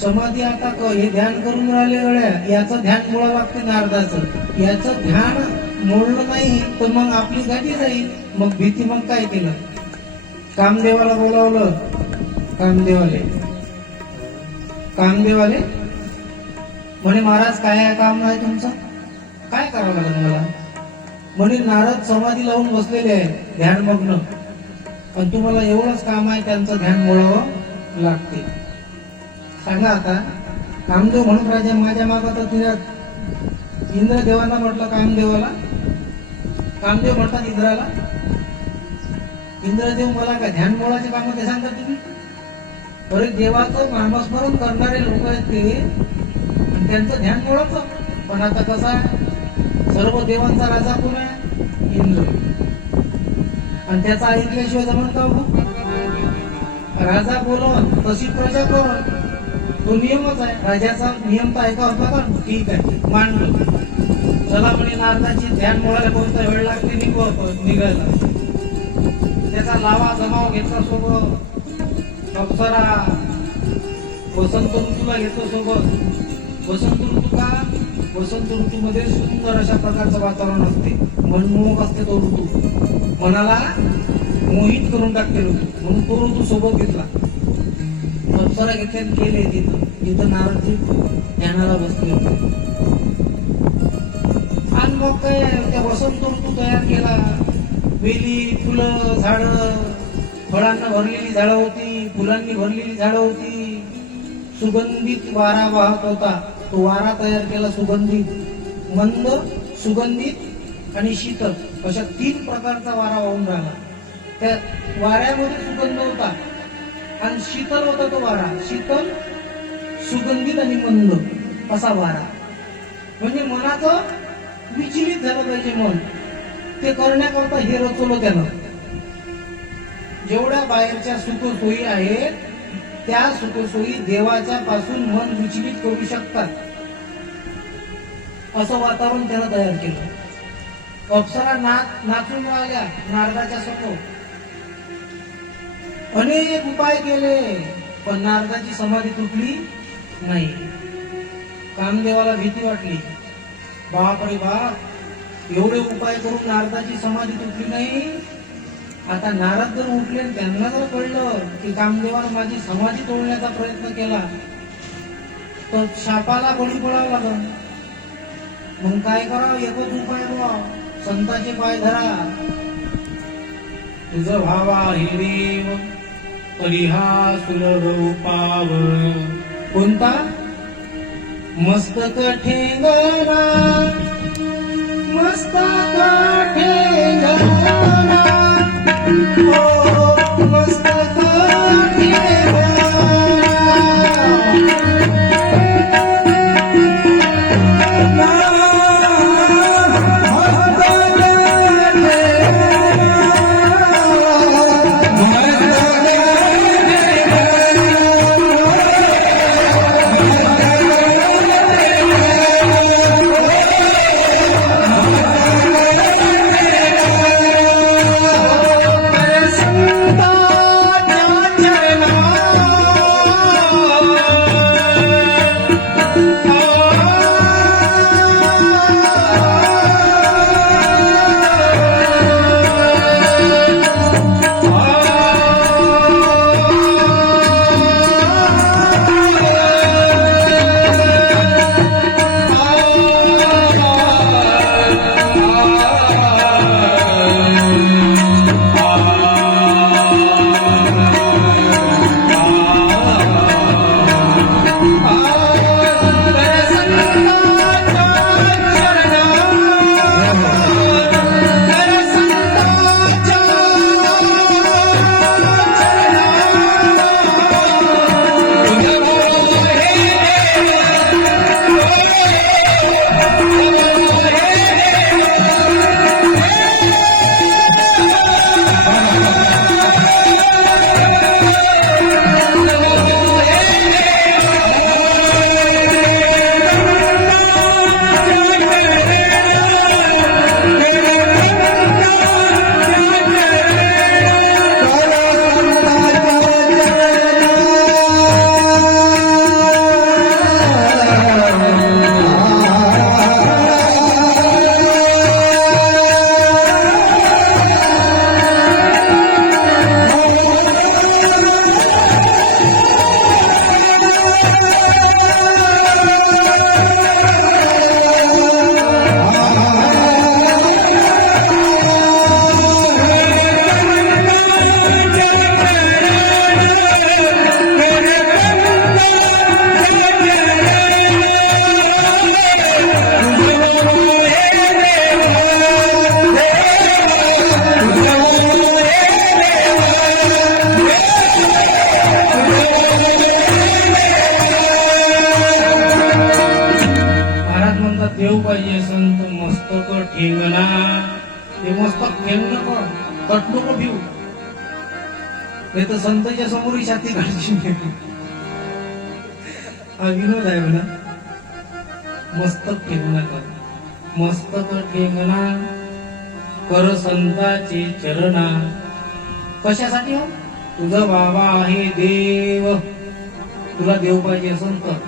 समाधी आता हे ध्यान करून राहिले गड्या, याचं ध्यान मोळा लागते नारदाचं. याचं ध्यान मोडलं नाही तर मग आपली गाडी जाईल. मग भीती, मग काय केलं? कामदेवाला बोलावलं. कामदेवाले म्हणे, महाराज काय काम आहे तुमचं? काय करावं लागेल मला? म्हणे, नारद समाधी लावून बसलेले आहे ध्यानमग्न, पण तुम्हाला एवढंच काम आहे, त्यांचं ध्यान मोडावं लागते. सांगा आता. कामदेव म्हणून राजा माझ्या मागं तर तुझ्या इंद्रदेवांना म्हटलं कामदेवाला. कामदेव म्हणतात इंद्राला, इंद्रदेव मला काय ध्यान मोडाचे काम ते सांगतात तुम्ही? अरे देवाचं नामस्मरण करणारे लोक आहेत ते, आणि त्यांचं ध्यान मोडायचं. पण आता कसं आहे, सर्व देवांचा राजा कोण आहे? इंद्र. आणि त्याचा ऐकल्याशिवाय जमन का हो? राजा बोलवून तशी प्रजा करून, तो नियमच आहे. राजाचा नियम तर ऐका होता का? ठीक आहे, मांडलं. चला म्हणे, नारदाची ध्यान मोडायला कोणता वेळ लागते निघायला. त्याचा लावा जमाव घेतला सोबत. अप्सरा वसंत ऋतूला घेतो सोबत. वसंत ऋतू का? वसंत ऋतूमध्ये सुंदर अशा प्रकारचं वातावरण असते, मनमोहक असते तो ऋतू, मनाला मोहित करून टाकते ऋतू. म्हणून तो ऋतू सोबत घेतला. अप्सरा घेतले गेले तिथं नारदजी ध्यानाला बसले होते. आणि मग काय, त्या वसंत ऋतू तयार केला. वेली, फुलं, झाडं, फळांना भरलेली झाडं होती, फुलांनी भरलेली झाडं होती. सुगंधित वारा वाहत होता. तो वारा तयार केला, सुगंधित, मंद, सुगंधित आणि शीतल, अशा 3 प्रकारचा वारा वाहून राहिला. त्या वाऱ्यामध्ये सुगंध होता आणि शीतल होता तो वारा. शीतल, सुगंधित आणि मंद असा वारा. म्हणजे मनाचं विचलित झालं पाहिजे मन. ते करण्याकरता हे रचवलं त्यानं. जेवढ्या बाहेरच्या सुखसोयी आहेत, त्या सुखसोयी देवाच्या पासून मन विचलित करू शकतात, असं वातावरण त्यानं तयार केलं. अप्सरा नाचून राहिल्या नारदाच्या समोर. अनेक उपाय केले, पण नारदाची समाधी तुटली नाही. कामदेवाला भीती वाटली. बाप रे बाप, एवढे उपाय करून नारदाची समाधी तुटली नाही. आता नारद जर उठले, त्यांना जर कळलं की कामदेवानं माझी समाधी तोडण्याचा प्रयत्न केला, तर शापाला बळी पडावं लागल. मग काय करावं? एकच उपाय बा, संतांचे पाय धरा. तुझं भावा हे देव, तरी हा सुलभ उपाव. कोणता? मस्तक ठेंगणा, मस्तक ठेंगणा, ओ मस्तक ठेंगणा. फेंग नको, कट नको भिऊ, नाही तर संतांच्या समोरही छाती काढची नाही. हा विनोद आहे म्हणा. मस्तक ठेवू नका, मस्तक ठेंगणा कर संताचे चरणा. कशासाठी हो? तुझा बाबा आहे देव, तुला देव पाहिजे असं तर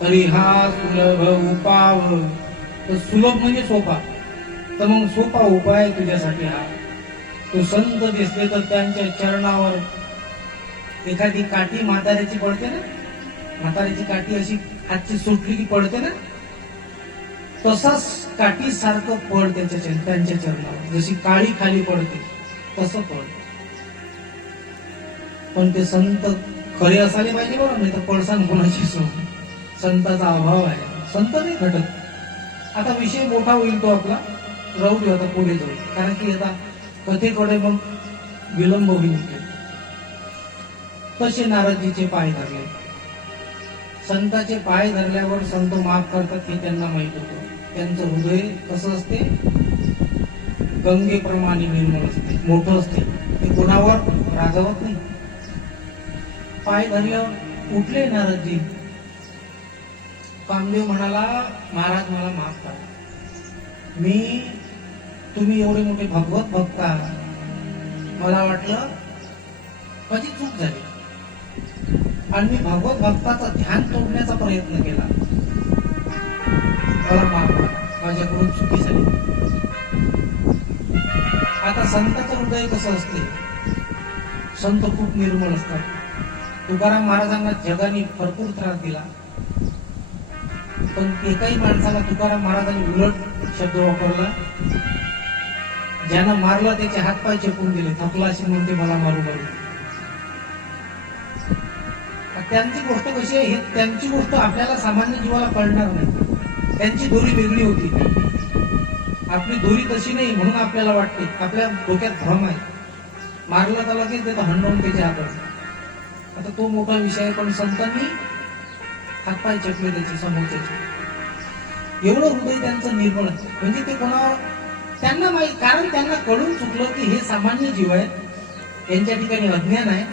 तरी हा सुलभ उपाव. तर सुलभ म्हणजे सोपा, तर मग सोपा उपाय तुझ्यासाठी हा. तू संत दिसले तर त्यांच्या चरणावर एखादी काठी म्हाताऱ्याची पडते ना, म्हाताऱ्याची काठी अशी हातची सुटली की पडते ना, तसाच काठी सारखं पड त्यांच्या चरणावर. जशी काळी खाली पडते तसं पड. पण ते संत खरे असायला पाहिजे बरं, नाही तर पडसान कोणाची सो. संताचा अभाव आहे, संत नाही घटत. आता विषय मोठा होईल तो आपला, राहू दे आता पुढे जाऊ, कारण की आता कथेकडे मग विलंब होईल. तसे नारदजीचे पाय धरले. संताचे पाय धरल्यावर संत माफ करतात हे त्यांना माहित होतं. त्यांचं हृदय कसं असते, गंगेप्रमाणे निर्मळ असते, मोठं असते, ते कोणावर रागावत नाही. पाय धरल्यावर उठले नारदजी. कामदेव म्हणाला, महाराज मला माफ करा, तुम्ही एवढे मोठे भगवत भक्त आहात, मला वाटलं माझी चूक झाली आणि मी भगवत भक्ताचं ध्यान तोडण्याचा प्रयत्न केला, मला माफ करा, माझ्याकडून चुकी झाली. आता संताचं हृदय कसं असते, संत खूप निर्मळ असतात. तुकाराम महाराजांना जगाने भरपूर त्रास दिला, पण एकाही माणसाला तुकाराम महाराजांनी उलट शब्द वापरला. ज्यानं मारलं त्याचे हातपाय चेपून दिले, थकला अशी म्हणते मला मारू मारू. त्यांची गोष्ट कशी आहे, त्यांची गोष्ट आपल्याला सामान्य जीवाला कळणार नाही. त्यांची दोरी वेगळी होती, आपली दोरी तशी नाही, म्हणून आपल्याला वाटते, आपल्या डोक्यात भ्रम आहे. मारलं तर लगेच देतो हंडवून त्याच्या हातात. आता तो मोठा विषय आहे, पण संतांनी हातपाय चेपले त्याचे समोरच्याचे. एवढं हृदय त्यांचं निर्मळ, म्हणजे ते कोणावर त्यांना माहित, कारण त्यांना कळून चुकलं की हे सामान्य जीव आहेत, त्यांच्या ठिकाणी अज्ञान आहे.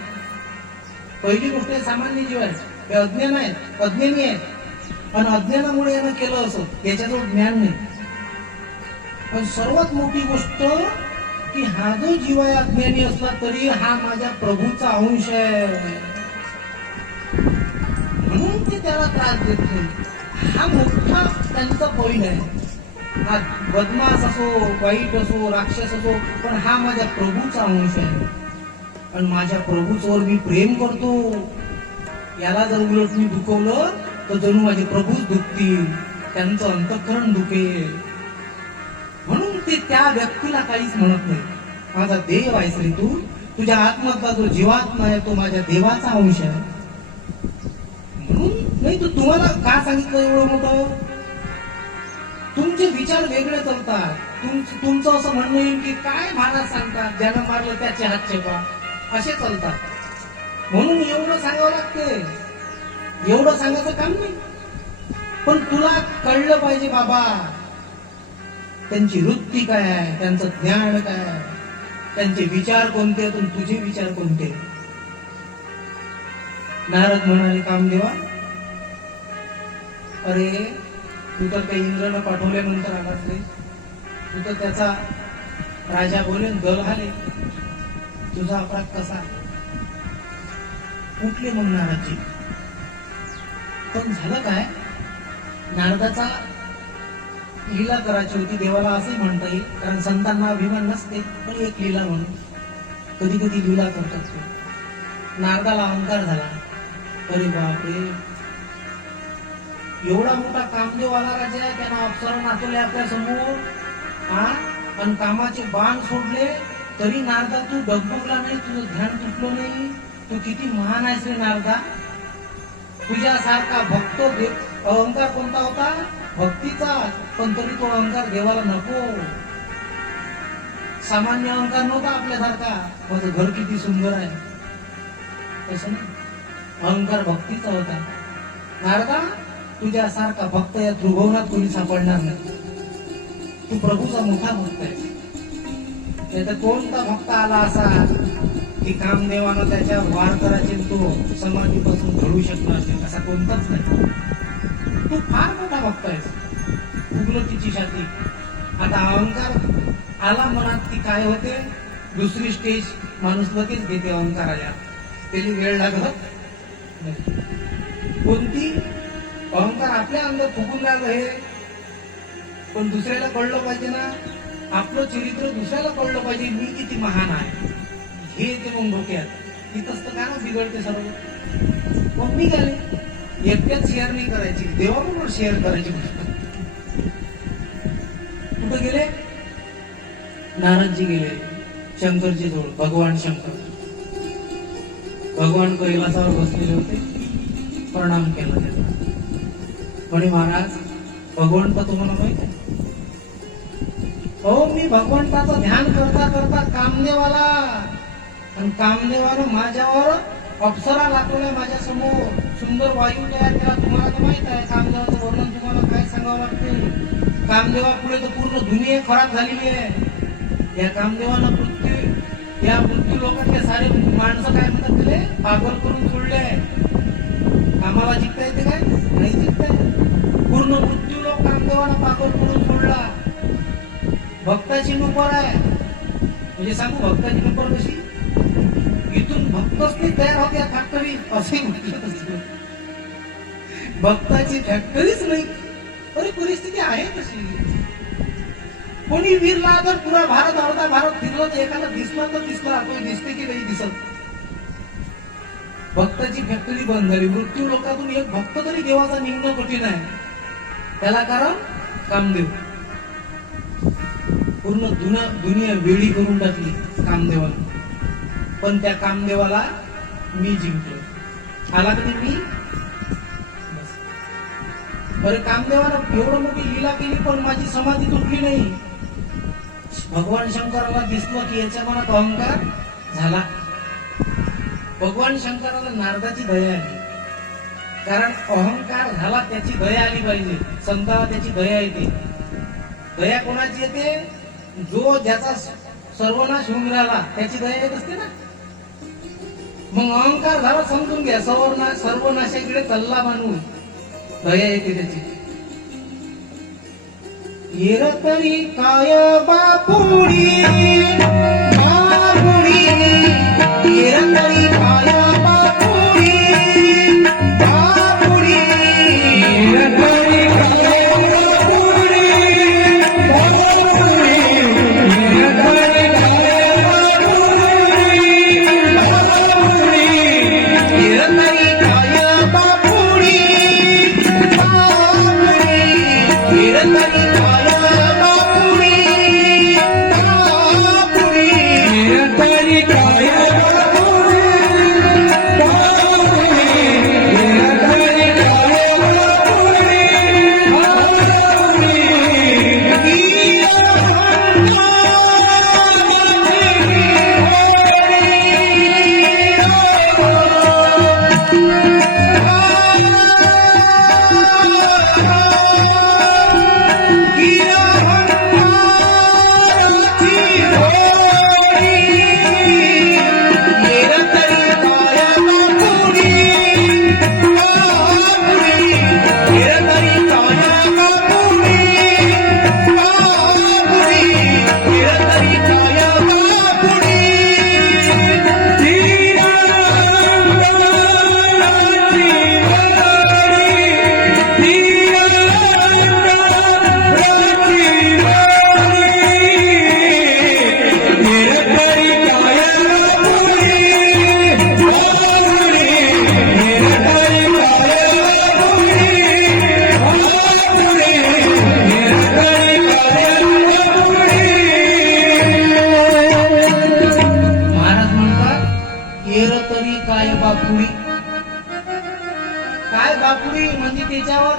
पहिली गोष्ट सामान्य जीव आहेत, हे अज्ञान आहेत, अज्ञानी आहेत, आणि अज्ञानामुळे यानं केलं असं, याच्याजवळ ज्ञान नाही. पण सर्वात मोठी गोष्ट की हा जो जीव आहे अज्ञानी असला तरी हा माझ्या प्रभूचा अंश आहे, म्हणून ते त्याला त्रास देत नाही. हा मोठा त्यांचा पॉईंट आहे. हा बदमाश असो, वाईट असो, राक्षस असो, पण हा माझ्या प्रभूचा अंश आहे आणि माझ्या प्रभूचवर मी प्रेम करतो. याला जर उलट मी दुखवलं तर जणू माझे प्रभूच दुखतील, त्यांचं अंतःकरण दुखेल. म्हणून ते त्या व्यक्तीला काहीच म्हणत नाही. माझा देव आहेस रे तू, तुझ्या आत्म्यातला जो जीवात्मा आहे तो माझ्या देवाचा अंश आहे. म्हणून नाही तर तुम्हाला का सांगितलं एवढं मोठं, तुमचे विचार वेगळे चालतात. तुमचं असं म्हणणं येईल की काय महाराज सांगतात, ज्यानं मारलं त्याचे हात चेपा, असे चालतात. म्हणून एवढं सांगावं लागते, एवढं सांगायचं काम नाही. पण तुला कळलं पाहिजे बाबा, त्यांची वृत्ती काय आहे, त्यांचं ज्ञान काय आहे, त्यांचे विचार कोणते आहेत, तुझे विचार कोणते. नारद म्हणाले, कामदेवा, अरे तू तर त्या इंद्राला पाठवल्यानंतर आलाच नाही, तू तर त्याचा राजा बोले, दल आले, तुझा अपराध कसा. कुठले मग नारदजी. पण झालं काय, नारदाचा लीला करायची होती, देवाला असे म्हणता येईल, कारण संतांना अभिमान नसते, पण एक लीला म्हणून कधी कधी लीला करतात ते. नारदाला अहंकार झाला, अरे बापरे, एवढा मोठा कामदेवाला राजा आहे, त्यांना अप्सरा नाचवले आपल्या समोर, आणि कामाचे बाण सोडले, तरी नारदा तू डगमगला नाही, तुझं ध्यान तुटलं नाही. तू किती महान आहेस रे नारदा. तुझ्यासारखा भक्त देव. अहंकार कोणता होता, भक्तीचा, पण तरी तो अहंकार देवाला नको. सामान्य अहंकार नव्हता आपल्यासारखा, माझं घर किती सुंदर आहे, तसं नाही. अहंकार भक्तीचा होता. नारदा, तुझ्यासारखा भक्त या त्रिभुवनात कोणी सापडणार नाही. तू प्रभूचा मोठा भक्त आहे. नाही तर कोणता भक्त आला असा की कामदेवानं त्याच्या वार करायचे आणि तो समाधीपासून घडू शकणार नाही, असा कोणताच नाही. तू फार मोठा भक्त आहेस, उगलो तिची छाती. आता अहंकार आला मनात की काय होते, दुसरी स्टेज माणूस लगेच घेते अहंकाराला, त्याची वेळ लागत नाही. कोणती अहंकार आपल्या अंगात फुकून राहिलं हे, पण दुसऱ्याला कळलं पाहिजे ना, आपलं चरित्र दुसऱ्याला कळलं पाहिजे, मी किती महान आहे हे ते मग डोक्यात. तिथंच तर काय ना बिघडते सर्व. मग मी गेले एकट्यात शेअर नाही करायची, देवाबरोबर शेअर करायची. कुठं गेले? नारदजी गेले शंकरजी जवळ, भगवान शंकर. भगवान कैलासावर बसलेले होते, प्रणाम केला त्यांना. म्हणे महाराज, भगवंत तुम्हाला माहित आहे? हो, मी भगवंताचं ध्यान करता करता कामदेवाला, आणि कामदेवानं माझ्यावर अप्सरा लागवल्या माझ्या समोर, सुंदर वायू तयार केला. तुम्हाला तर माहित आहे कामदेवाचं वर्णन, तुम्हाला काय सांगावं लागते. कामदेवा पुढे तर पूर्ण दुनिया खराब झालेली आहे. या कामदेवानं पृथ्वी लोकांचे सारे माणसं काय म्हणतात त्याले, पागल करून सोडले. कामाला जिंकता येते काय? नाही जिंकता. पूर्ण मृत्यू लोक कामदेवानं पागल करून सोडला. भक्ताची नोकर आहे, म्हणजे सांगू भक्ताची नोकर कशी, इथून भक्तच नाही तयार होते फॅक्टरी, असे म्हटलं तसं. भक्ताची फॅक्टरीच नाही. अरे परिस्थिती आहे कशी. कोणी फिरला तर पुरा भारत, अर्धा भारत फिरलं तर एखादा दिसला तर दिसला, तो दिसते की नाही दिसत. भक्ताची फॅक्टरी बंद झाली. मृत्यू लोकातून एक भक्त तरी देवाचा निघणं कठीण आहे. त्याला कारण कामदेव. पूर्ण दुनिया वेळी करून टाकली कामदेवाने, पण त्या कामदेवाला मी जिंकलो. आला कधी मी? अरे कामदेवानं एवढं मोठी लीला केली, पण माझी समाधी तुटली नाही. भगवान शंकराला दिसलं की याच्या मनात अहंकार झाला. भगवान शंकराला नारदाची दया आली, कारण अहंकार झाला, त्याची दया आली पाहिजे. संताला त्याची दया येते. दया कोणाची येते? जो ज्याचा सर्वनाश होऊन राहिला त्याची दया येत असते ना. मग अहंकार झाला समजून घ्या, सर्वनाशाकडे चालला माणूस, दया येते त्याची. येर तरी काय बापुडी, बापुडी, येर तरी काय बापुडी, बापुडी, येर तरी काय बापुडी, बापुडी, येर तरी काय बापुडी, बापुडी, येर तरी काय बापुडी, बापुडी, येर तरी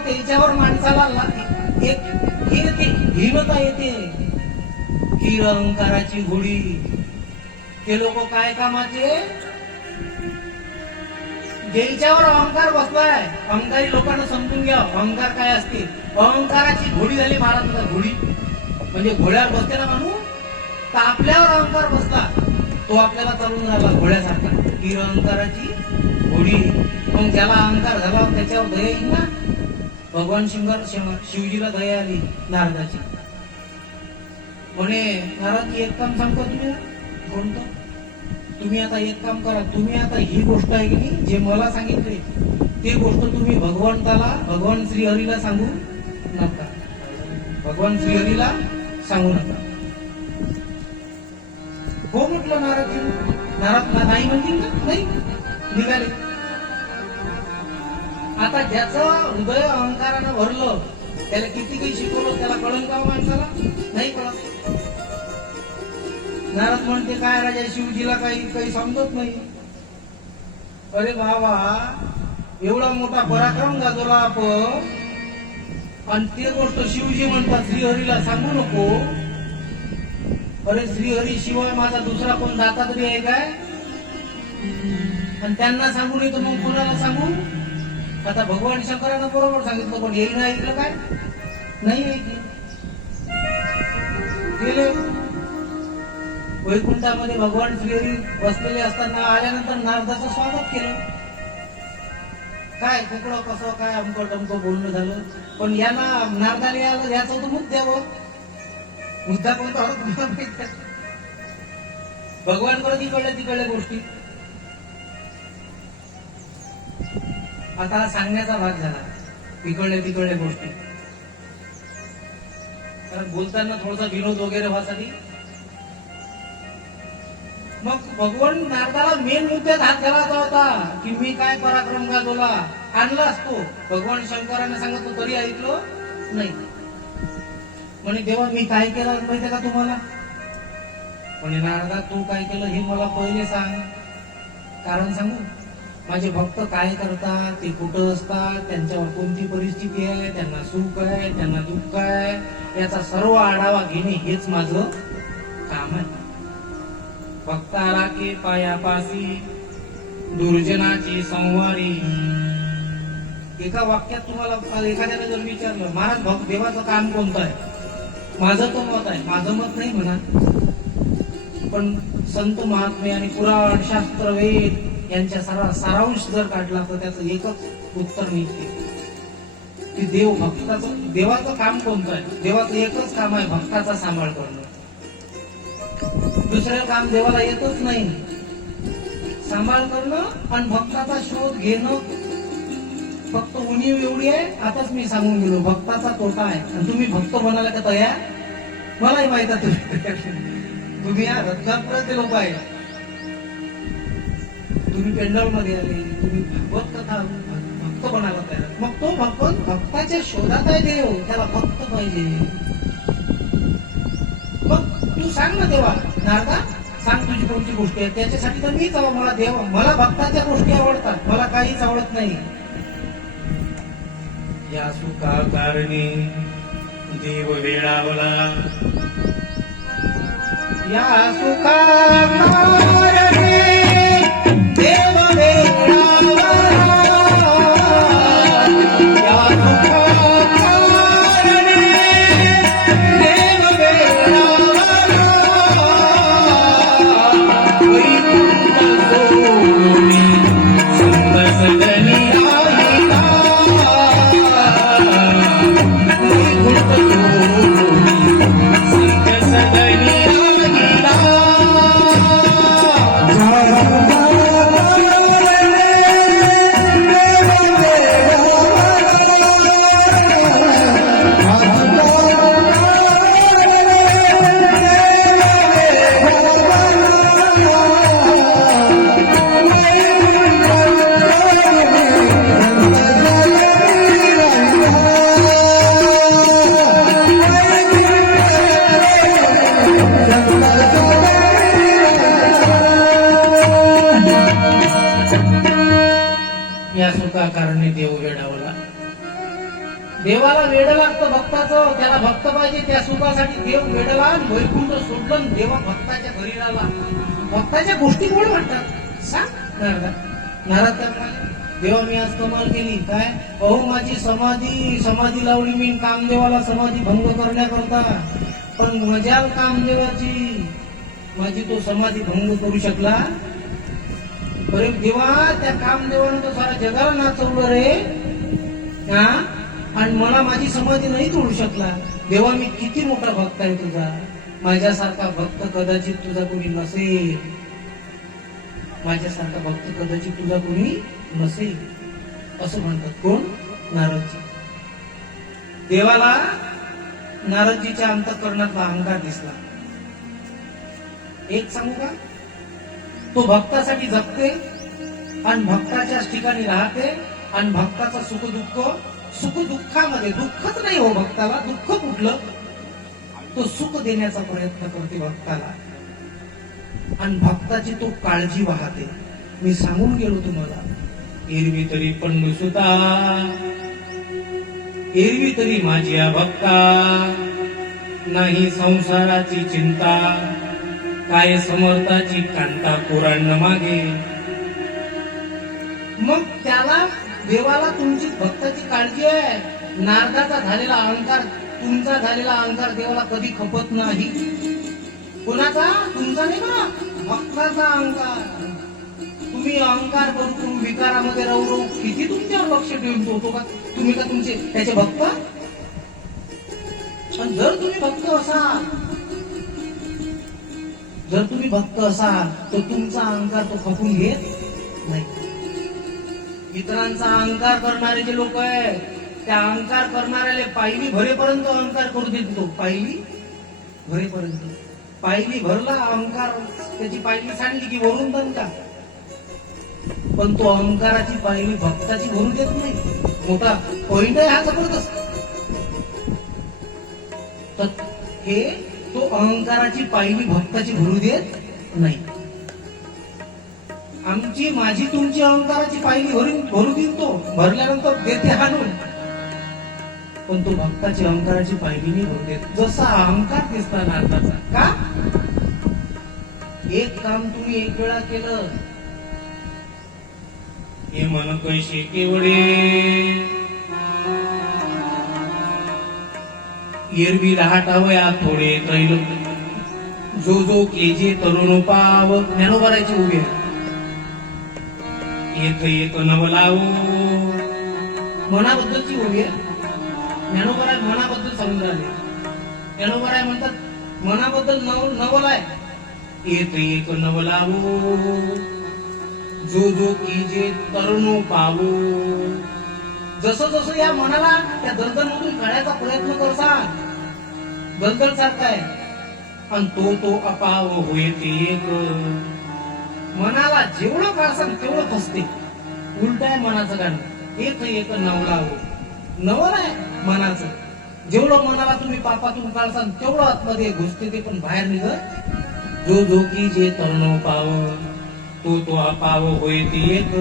त्याच्यावर माणसाला एक हीनता येते. ही अहंकाराची घोडी. ते लोक काय कामाचे? ज्याच्यावर अहंकार बसलाय, अहंकारी लोकांना समजून घ्या अहंकार काय असते. अहंकाराची घोडी झाली महाराजांचा. घोडी म्हणजे घोड्यावर बसते ना माणूस, तर आपल्यावर अहंकार बसला, तो आपल्याला चालून राहिला घोड्यासारखा, हीर अहंकाराची घोडी. मग ज्याला अहंकार झाला त्याच्यावर दया येईल ना. भगवान शिवजीला दया आली नारदाची. म्हणे नारद एक काम सांगतो तुम्ही. कोणतं? तुम्ही आता एक काम करा, तुम्ही आता ही गोष्ट आहे की नाही जे मला सांगितले ते गोष्ट तुम्ही भगवंताला, भगवान श्रीहरीला सांगू नका. भगवान श्रीहरीला सांगू नका. हो म्हटलं नारद. नारद नाही म्हणतील ना. नाही निघाले. आता ज्याचं हृदय अहंकारानं भरलं त्याला किती काही शिकवलं त्याला कळलं का माणसाला? नाही कळत. नारद म्हणते काय राजा शिवजीला काही समजत नाही. अरे बाबा एवढा मोठा पराक्रम गाजवला आपण आणि ते गोष्ट शिवजी म्हणतात श्रीहरीला सांगू नको. अरे श्रीहरी शिवाय माझा दुसरा कोण दाता तरी आहे काय? आणि त्यांना सांगू नये तर मग कोणाला सांगू? आता भगवान शंकरानं बरोबर सांगितलं पण येईल नाही ऐकलं काय? नाही ऐकलं. गेले वैकुंठामध्ये. भगवान श्रीहरी बसलेले असताना आल्यानंतर नारदाचं स्वागत केलं. काय कुकडं कसं काय अमकं टमकं बोलणं झालं. पण यांना नारदाने आलं याच होतं मुद्द्यावर. मुद्दा कोणता होता तुम्हाला माहित आहे? भगवान परत तिकडल्या गोष्टी. आता सांगण्याचा भाग झाला तिकडल्या गोष्टी. कारण बोलताना थोडासा विनोद वगैरे व्हासाठी. मग भगवान नारदाला मेन मुद्द्यात हात घालायचा होता की मी काय पराक्रम गाजवला. आणला असतो. भगवान शंकराने सांगितलं तरी ऐकलं नाही. म्हणे देवा मी काय केलं माहितीये का तुम्हाला? म्हणे नारदा तू काय केलं हे मला पहिले सांग. कारण सांगू? माझे भक्त काय करतात, ते कुठं असतात, त्यांच्यावर कोणती परिस्थिती आहे, त्यांना सुख आहे, त्यांना दुःख आहे, याचा सर्व आढावा घेणे हेच माझं काम आहे. भक्ताला के पायापासी दुर्जनाची संवारी. एका वाक्यात तुम्हाला एखाद्याने जर विचारलं महाराज देवाचं काम कोणतं आहे, माझं तर मत आहे. माझं मत नाही म्हणा, पण संत महात्मे आणि पुराण शास्त्र वेद यांच्या सारांश जर काढला तर त्याचं एकच उत्तर निघते की देवाचं काम कोणतं आहे. देवाचं एकच काम आहे भक्ताचा सांभाळ करणं. दुसरं काम देवाला येतच नाही. सांभाळ करणं आणि भक्ताचा शोध घेणं. फक्त उणीव एवढी आहे, आताच मी सांगून गेलो भक्ताचा तोटा आहे. आणि तुम्ही भक्त बनायला का तयार? मलाही माहित आहे तुम्ही या रत्नापुराचे लोक आहे. तुम्ही पेंडॉल मध्ये आले, तुम्ही भागवत कथा भक्त बनायला तयार. मग तो भक्ताच्या शोधात आहे देव, त्याला भक्त पाहिजे. मग तू सांग ना देवा, नारदा सांग तुझी कोणती गोष्टी आहे. त्याच्यासाठी तर मीच हवं. मला देवा, मला भक्ताच्या गोष्टी आवडतात, मला काहीच आवडत नाही. या सुखा कारणे देव वेळावला. या सुखा कारणे देव वेळावला. या सुखा कारणे देव वेळावला. वैकुंठ सोडून संत सदनी राहिला. वैकुंठ सोडून संत सदनी राहिला. या सुखा कारणे देव वेडावला. देवाला वेड लागतं भक्ताचं, त्याला भक्त पाहिजे. त्या सुखासाठी देव वेडला आणि वैकुंठ सोडलं. देवा भक्ताच्या घरी आला. भक्ताच्या गोष्टी कोण म्हणतात सांग नारदा. नारद त्या देवा मी आज कमाल केली. काय? अहो माझी समाधी लावली मी कामदेवाला समाधी भंग करण्याकरता. पण मजाल कामदेवाची माझी तो समाधी भंग करू शकला. अरे देवा, त्या कामदेवानं तो सारा जगाला नाचवलं रे. हा, आणि मला माझी समाधी नाही तोडू शकला. देवा, मी किती मोठा भक्त आहे तुझा. माझ्यासारखा भक्त कदाचित तुझा कोणी नसेल. माझ्यासारखा भक्त कदाचित तुझा कोणी नसेल, असं म्हणतात. कोण? नारदजी. देवाला नारदजीच्या अंतःकरणातला अहंकार दिसला. एक सांगू का, तो भक्तासाठी जगते आणि भक्ताच्याच ठिकाणी राहते आणि भक्ताचं सुखदुःखामध्ये दुःखच नाही हो भक्ताला. दुःख कुठलं? तो सुख देण्याचा प्रयत्न करते भक्ताला आणि भक्ताची तो काळजी वाहते. मी सांगून गेलो तुम्हाला, एरवी तरी पंडुसुता, एरवी तरी माझ्या भक्ता, नाही संसाराची चिंता, काय समर्थाची कांता पुराण मागे. मग त्याला, देवाला तुमची भक्ताची काळजी आहे. नारदाचा झालेला अहंकार, तुमचा झालेला अहंकार देवाला कधी खपत नाही. कोणाचा? तुमचा नाही ना, भक्ताचा अहंकार. तुम्ही अहंकार करून विकारामध्ये राहू किती तुमच्यावर लक्ष ठेवून ठेवतो का तुम्ही? का तुमचे त्याचे भक्त? पण जर तुम्ही भक्त असाल, जर तुम्ही भक्त असाल तर तुमचा अहंकार तो खपून घेत नाही. इतरांचा अहंकार करणारे जे लोक आहे, त्या अहंकार करणाऱ्याला पायली भरेपर्यंत अहंकार करू देत तो. पायली भरेपर्यंत. पायली भरला अहंकार, त्याची पायली सांडली की वरून बंद. पण तो अहंकाराची पायली भक्ताची भरू देत नाही. मोठा पॉइंट आहे हा जबरदस्त. तर हे, तो अहंकाराची पायली भक्ताची भरू देत नाही. आमची, माझी, तुमची अहंकाराची पायली भरू देईन तो. भरल्यानंतर देते हाणून. पण तो भक्ताची अहंकाराची पायली नाही भरू देत. जसा अहंकार दिसता नारदाचा. का? एक काम तुम्ही एक वेळा केलं, हे मन कैसे केवडे, एरवी रहाटावया थोडे त्रैल, जो जो केजे तरुण पाव. ज्ञानोबारायची उभी आहे. एक एक नवलाव, मनाबद्दलची उभी आहे. ज्ञानोबाराय मनाबद्दल सांगून राहिले. ज्ञानोबाराय म्हणतात मनाबद्दल नवलाय. एक एक नवलाव, जो जो कीजे तरुण पावो. जसं जसं या मनाला त्या दलदलमधून काढायचा प्रयत्न करसाल, दलदल सारखा आहे, आणि तो तो अपाव होय ते एक. मनाला जेवढं काढसान तेवढं फसते. उलट आहे मनाचं गाणं. एक एक नवलाव, नवल आहे मनाचं. जेवढं मनाला तुम्ही पापातून काढसान तेवढं आतमध्ये घुसते ते, पण बाहेर निघत. जो जो कीजे तरुण पाव, तो तो अपाव होय ते एक.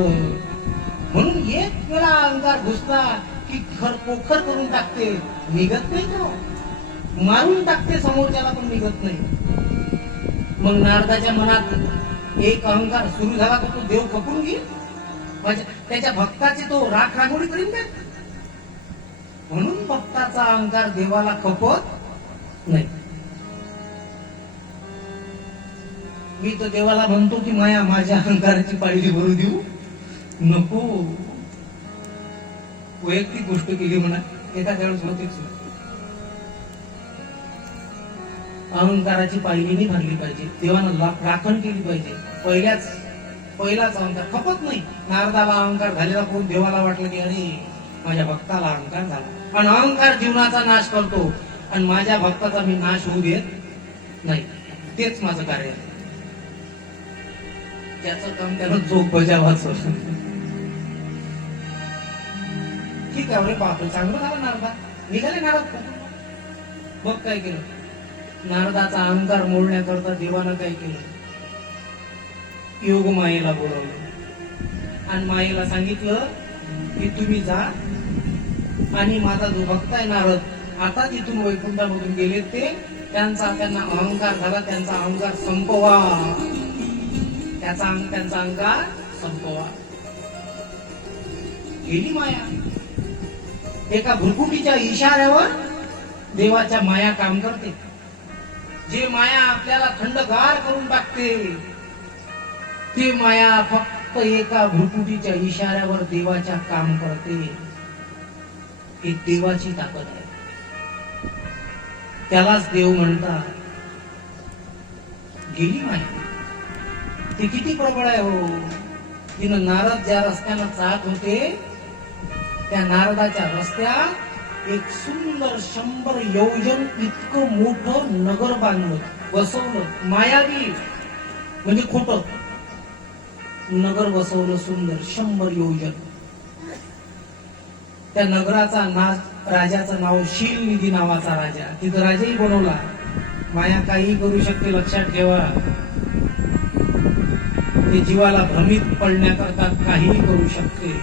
म्हणून एक वेळा अहंकार घुसला की पोखर करून टाकते, निघत नाही तो. मारून टाकते समोरच्याला, पण निघत नाही. मग नारदाच्या मनात एक अहंकार सुरू झाला तर तो देव खपून घेईल. त्याच्या भक्ताचे तो राख रांगोळी करीन काय. म्हणून भक्ताचा अहंकार देवाला खपत नाही. मी तर देवाला म्हणतो की माया, माझ्या अहंकाराची पायरी भरू देऊ नको. वैयक्तिक गोष्ट केली म्हणा, एखाद्या वेळेस होतेच. अहंकाराची पायरी नाही भरली पाहिजे. देवानं राखण केली पाहिजे. पहिलाच अहंकार खपत नाही. नारदाला अहंकार झालेला कोण? देवाला वाटलं की अरे माझ्या भक्ताला अहंकार झाला, आणि अहंकार जीवनाचा नाश करतो, आणि माझ्या भक्ताचा मी नाश होऊ देत नाही. तेच माझं कार्य आहे. त्याचं काम त्यानं चोख बजावाचं. ठीक आहे रे बाप, चांगलं झालं नारदा. निघाले नारद. मग काय केलं? नारदाचा अहंकार मोडण्याकरता देवानं काय केलं? योग मायेला बोलावलं आणि मायेला सांगितलं की तुम्ही जा आणि माझा जो भक्त आहे नारद, आता तिथून वैकुंठामधून गेले ते, त्यांना अहंकार झाला, त्यांचा अहंकार संपवा. त्यांचा अहंकार संपवा. गेली माया. एका भुरकुटीच्या इशाऱ्यावर देवाच्या माया काम करते. जे माया आपल्याला थंडगार करून टाकते, ते माया फक्त एका भ्रुकुटीच्या इशाऱ्यावर देवाच्या काम करते. ही देवाची ताकद आहे. त्यालाच देव म्हणतात. गेली माया, ती किती प्रबळ आहे हो. तिनं नारद ज्या रस्त्यानं जात होते, त्या नारदाच्या रस्त्यात एक सुंदर 100 योजन इतकं मोठं नगर बांधलं, बसवलं. मायावी म्हणजे खोटं नगर बसवलं, सुंदर 100 योजन. त्या नगराचा राजाचं नाव शीलनिधी नावाचा राजा. तिथं राजाही बनवला. माया काही करू शकते, लक्षात ठेवा. ते जीवाला भ्रमित पडण्याकरता काहीही करू शकते.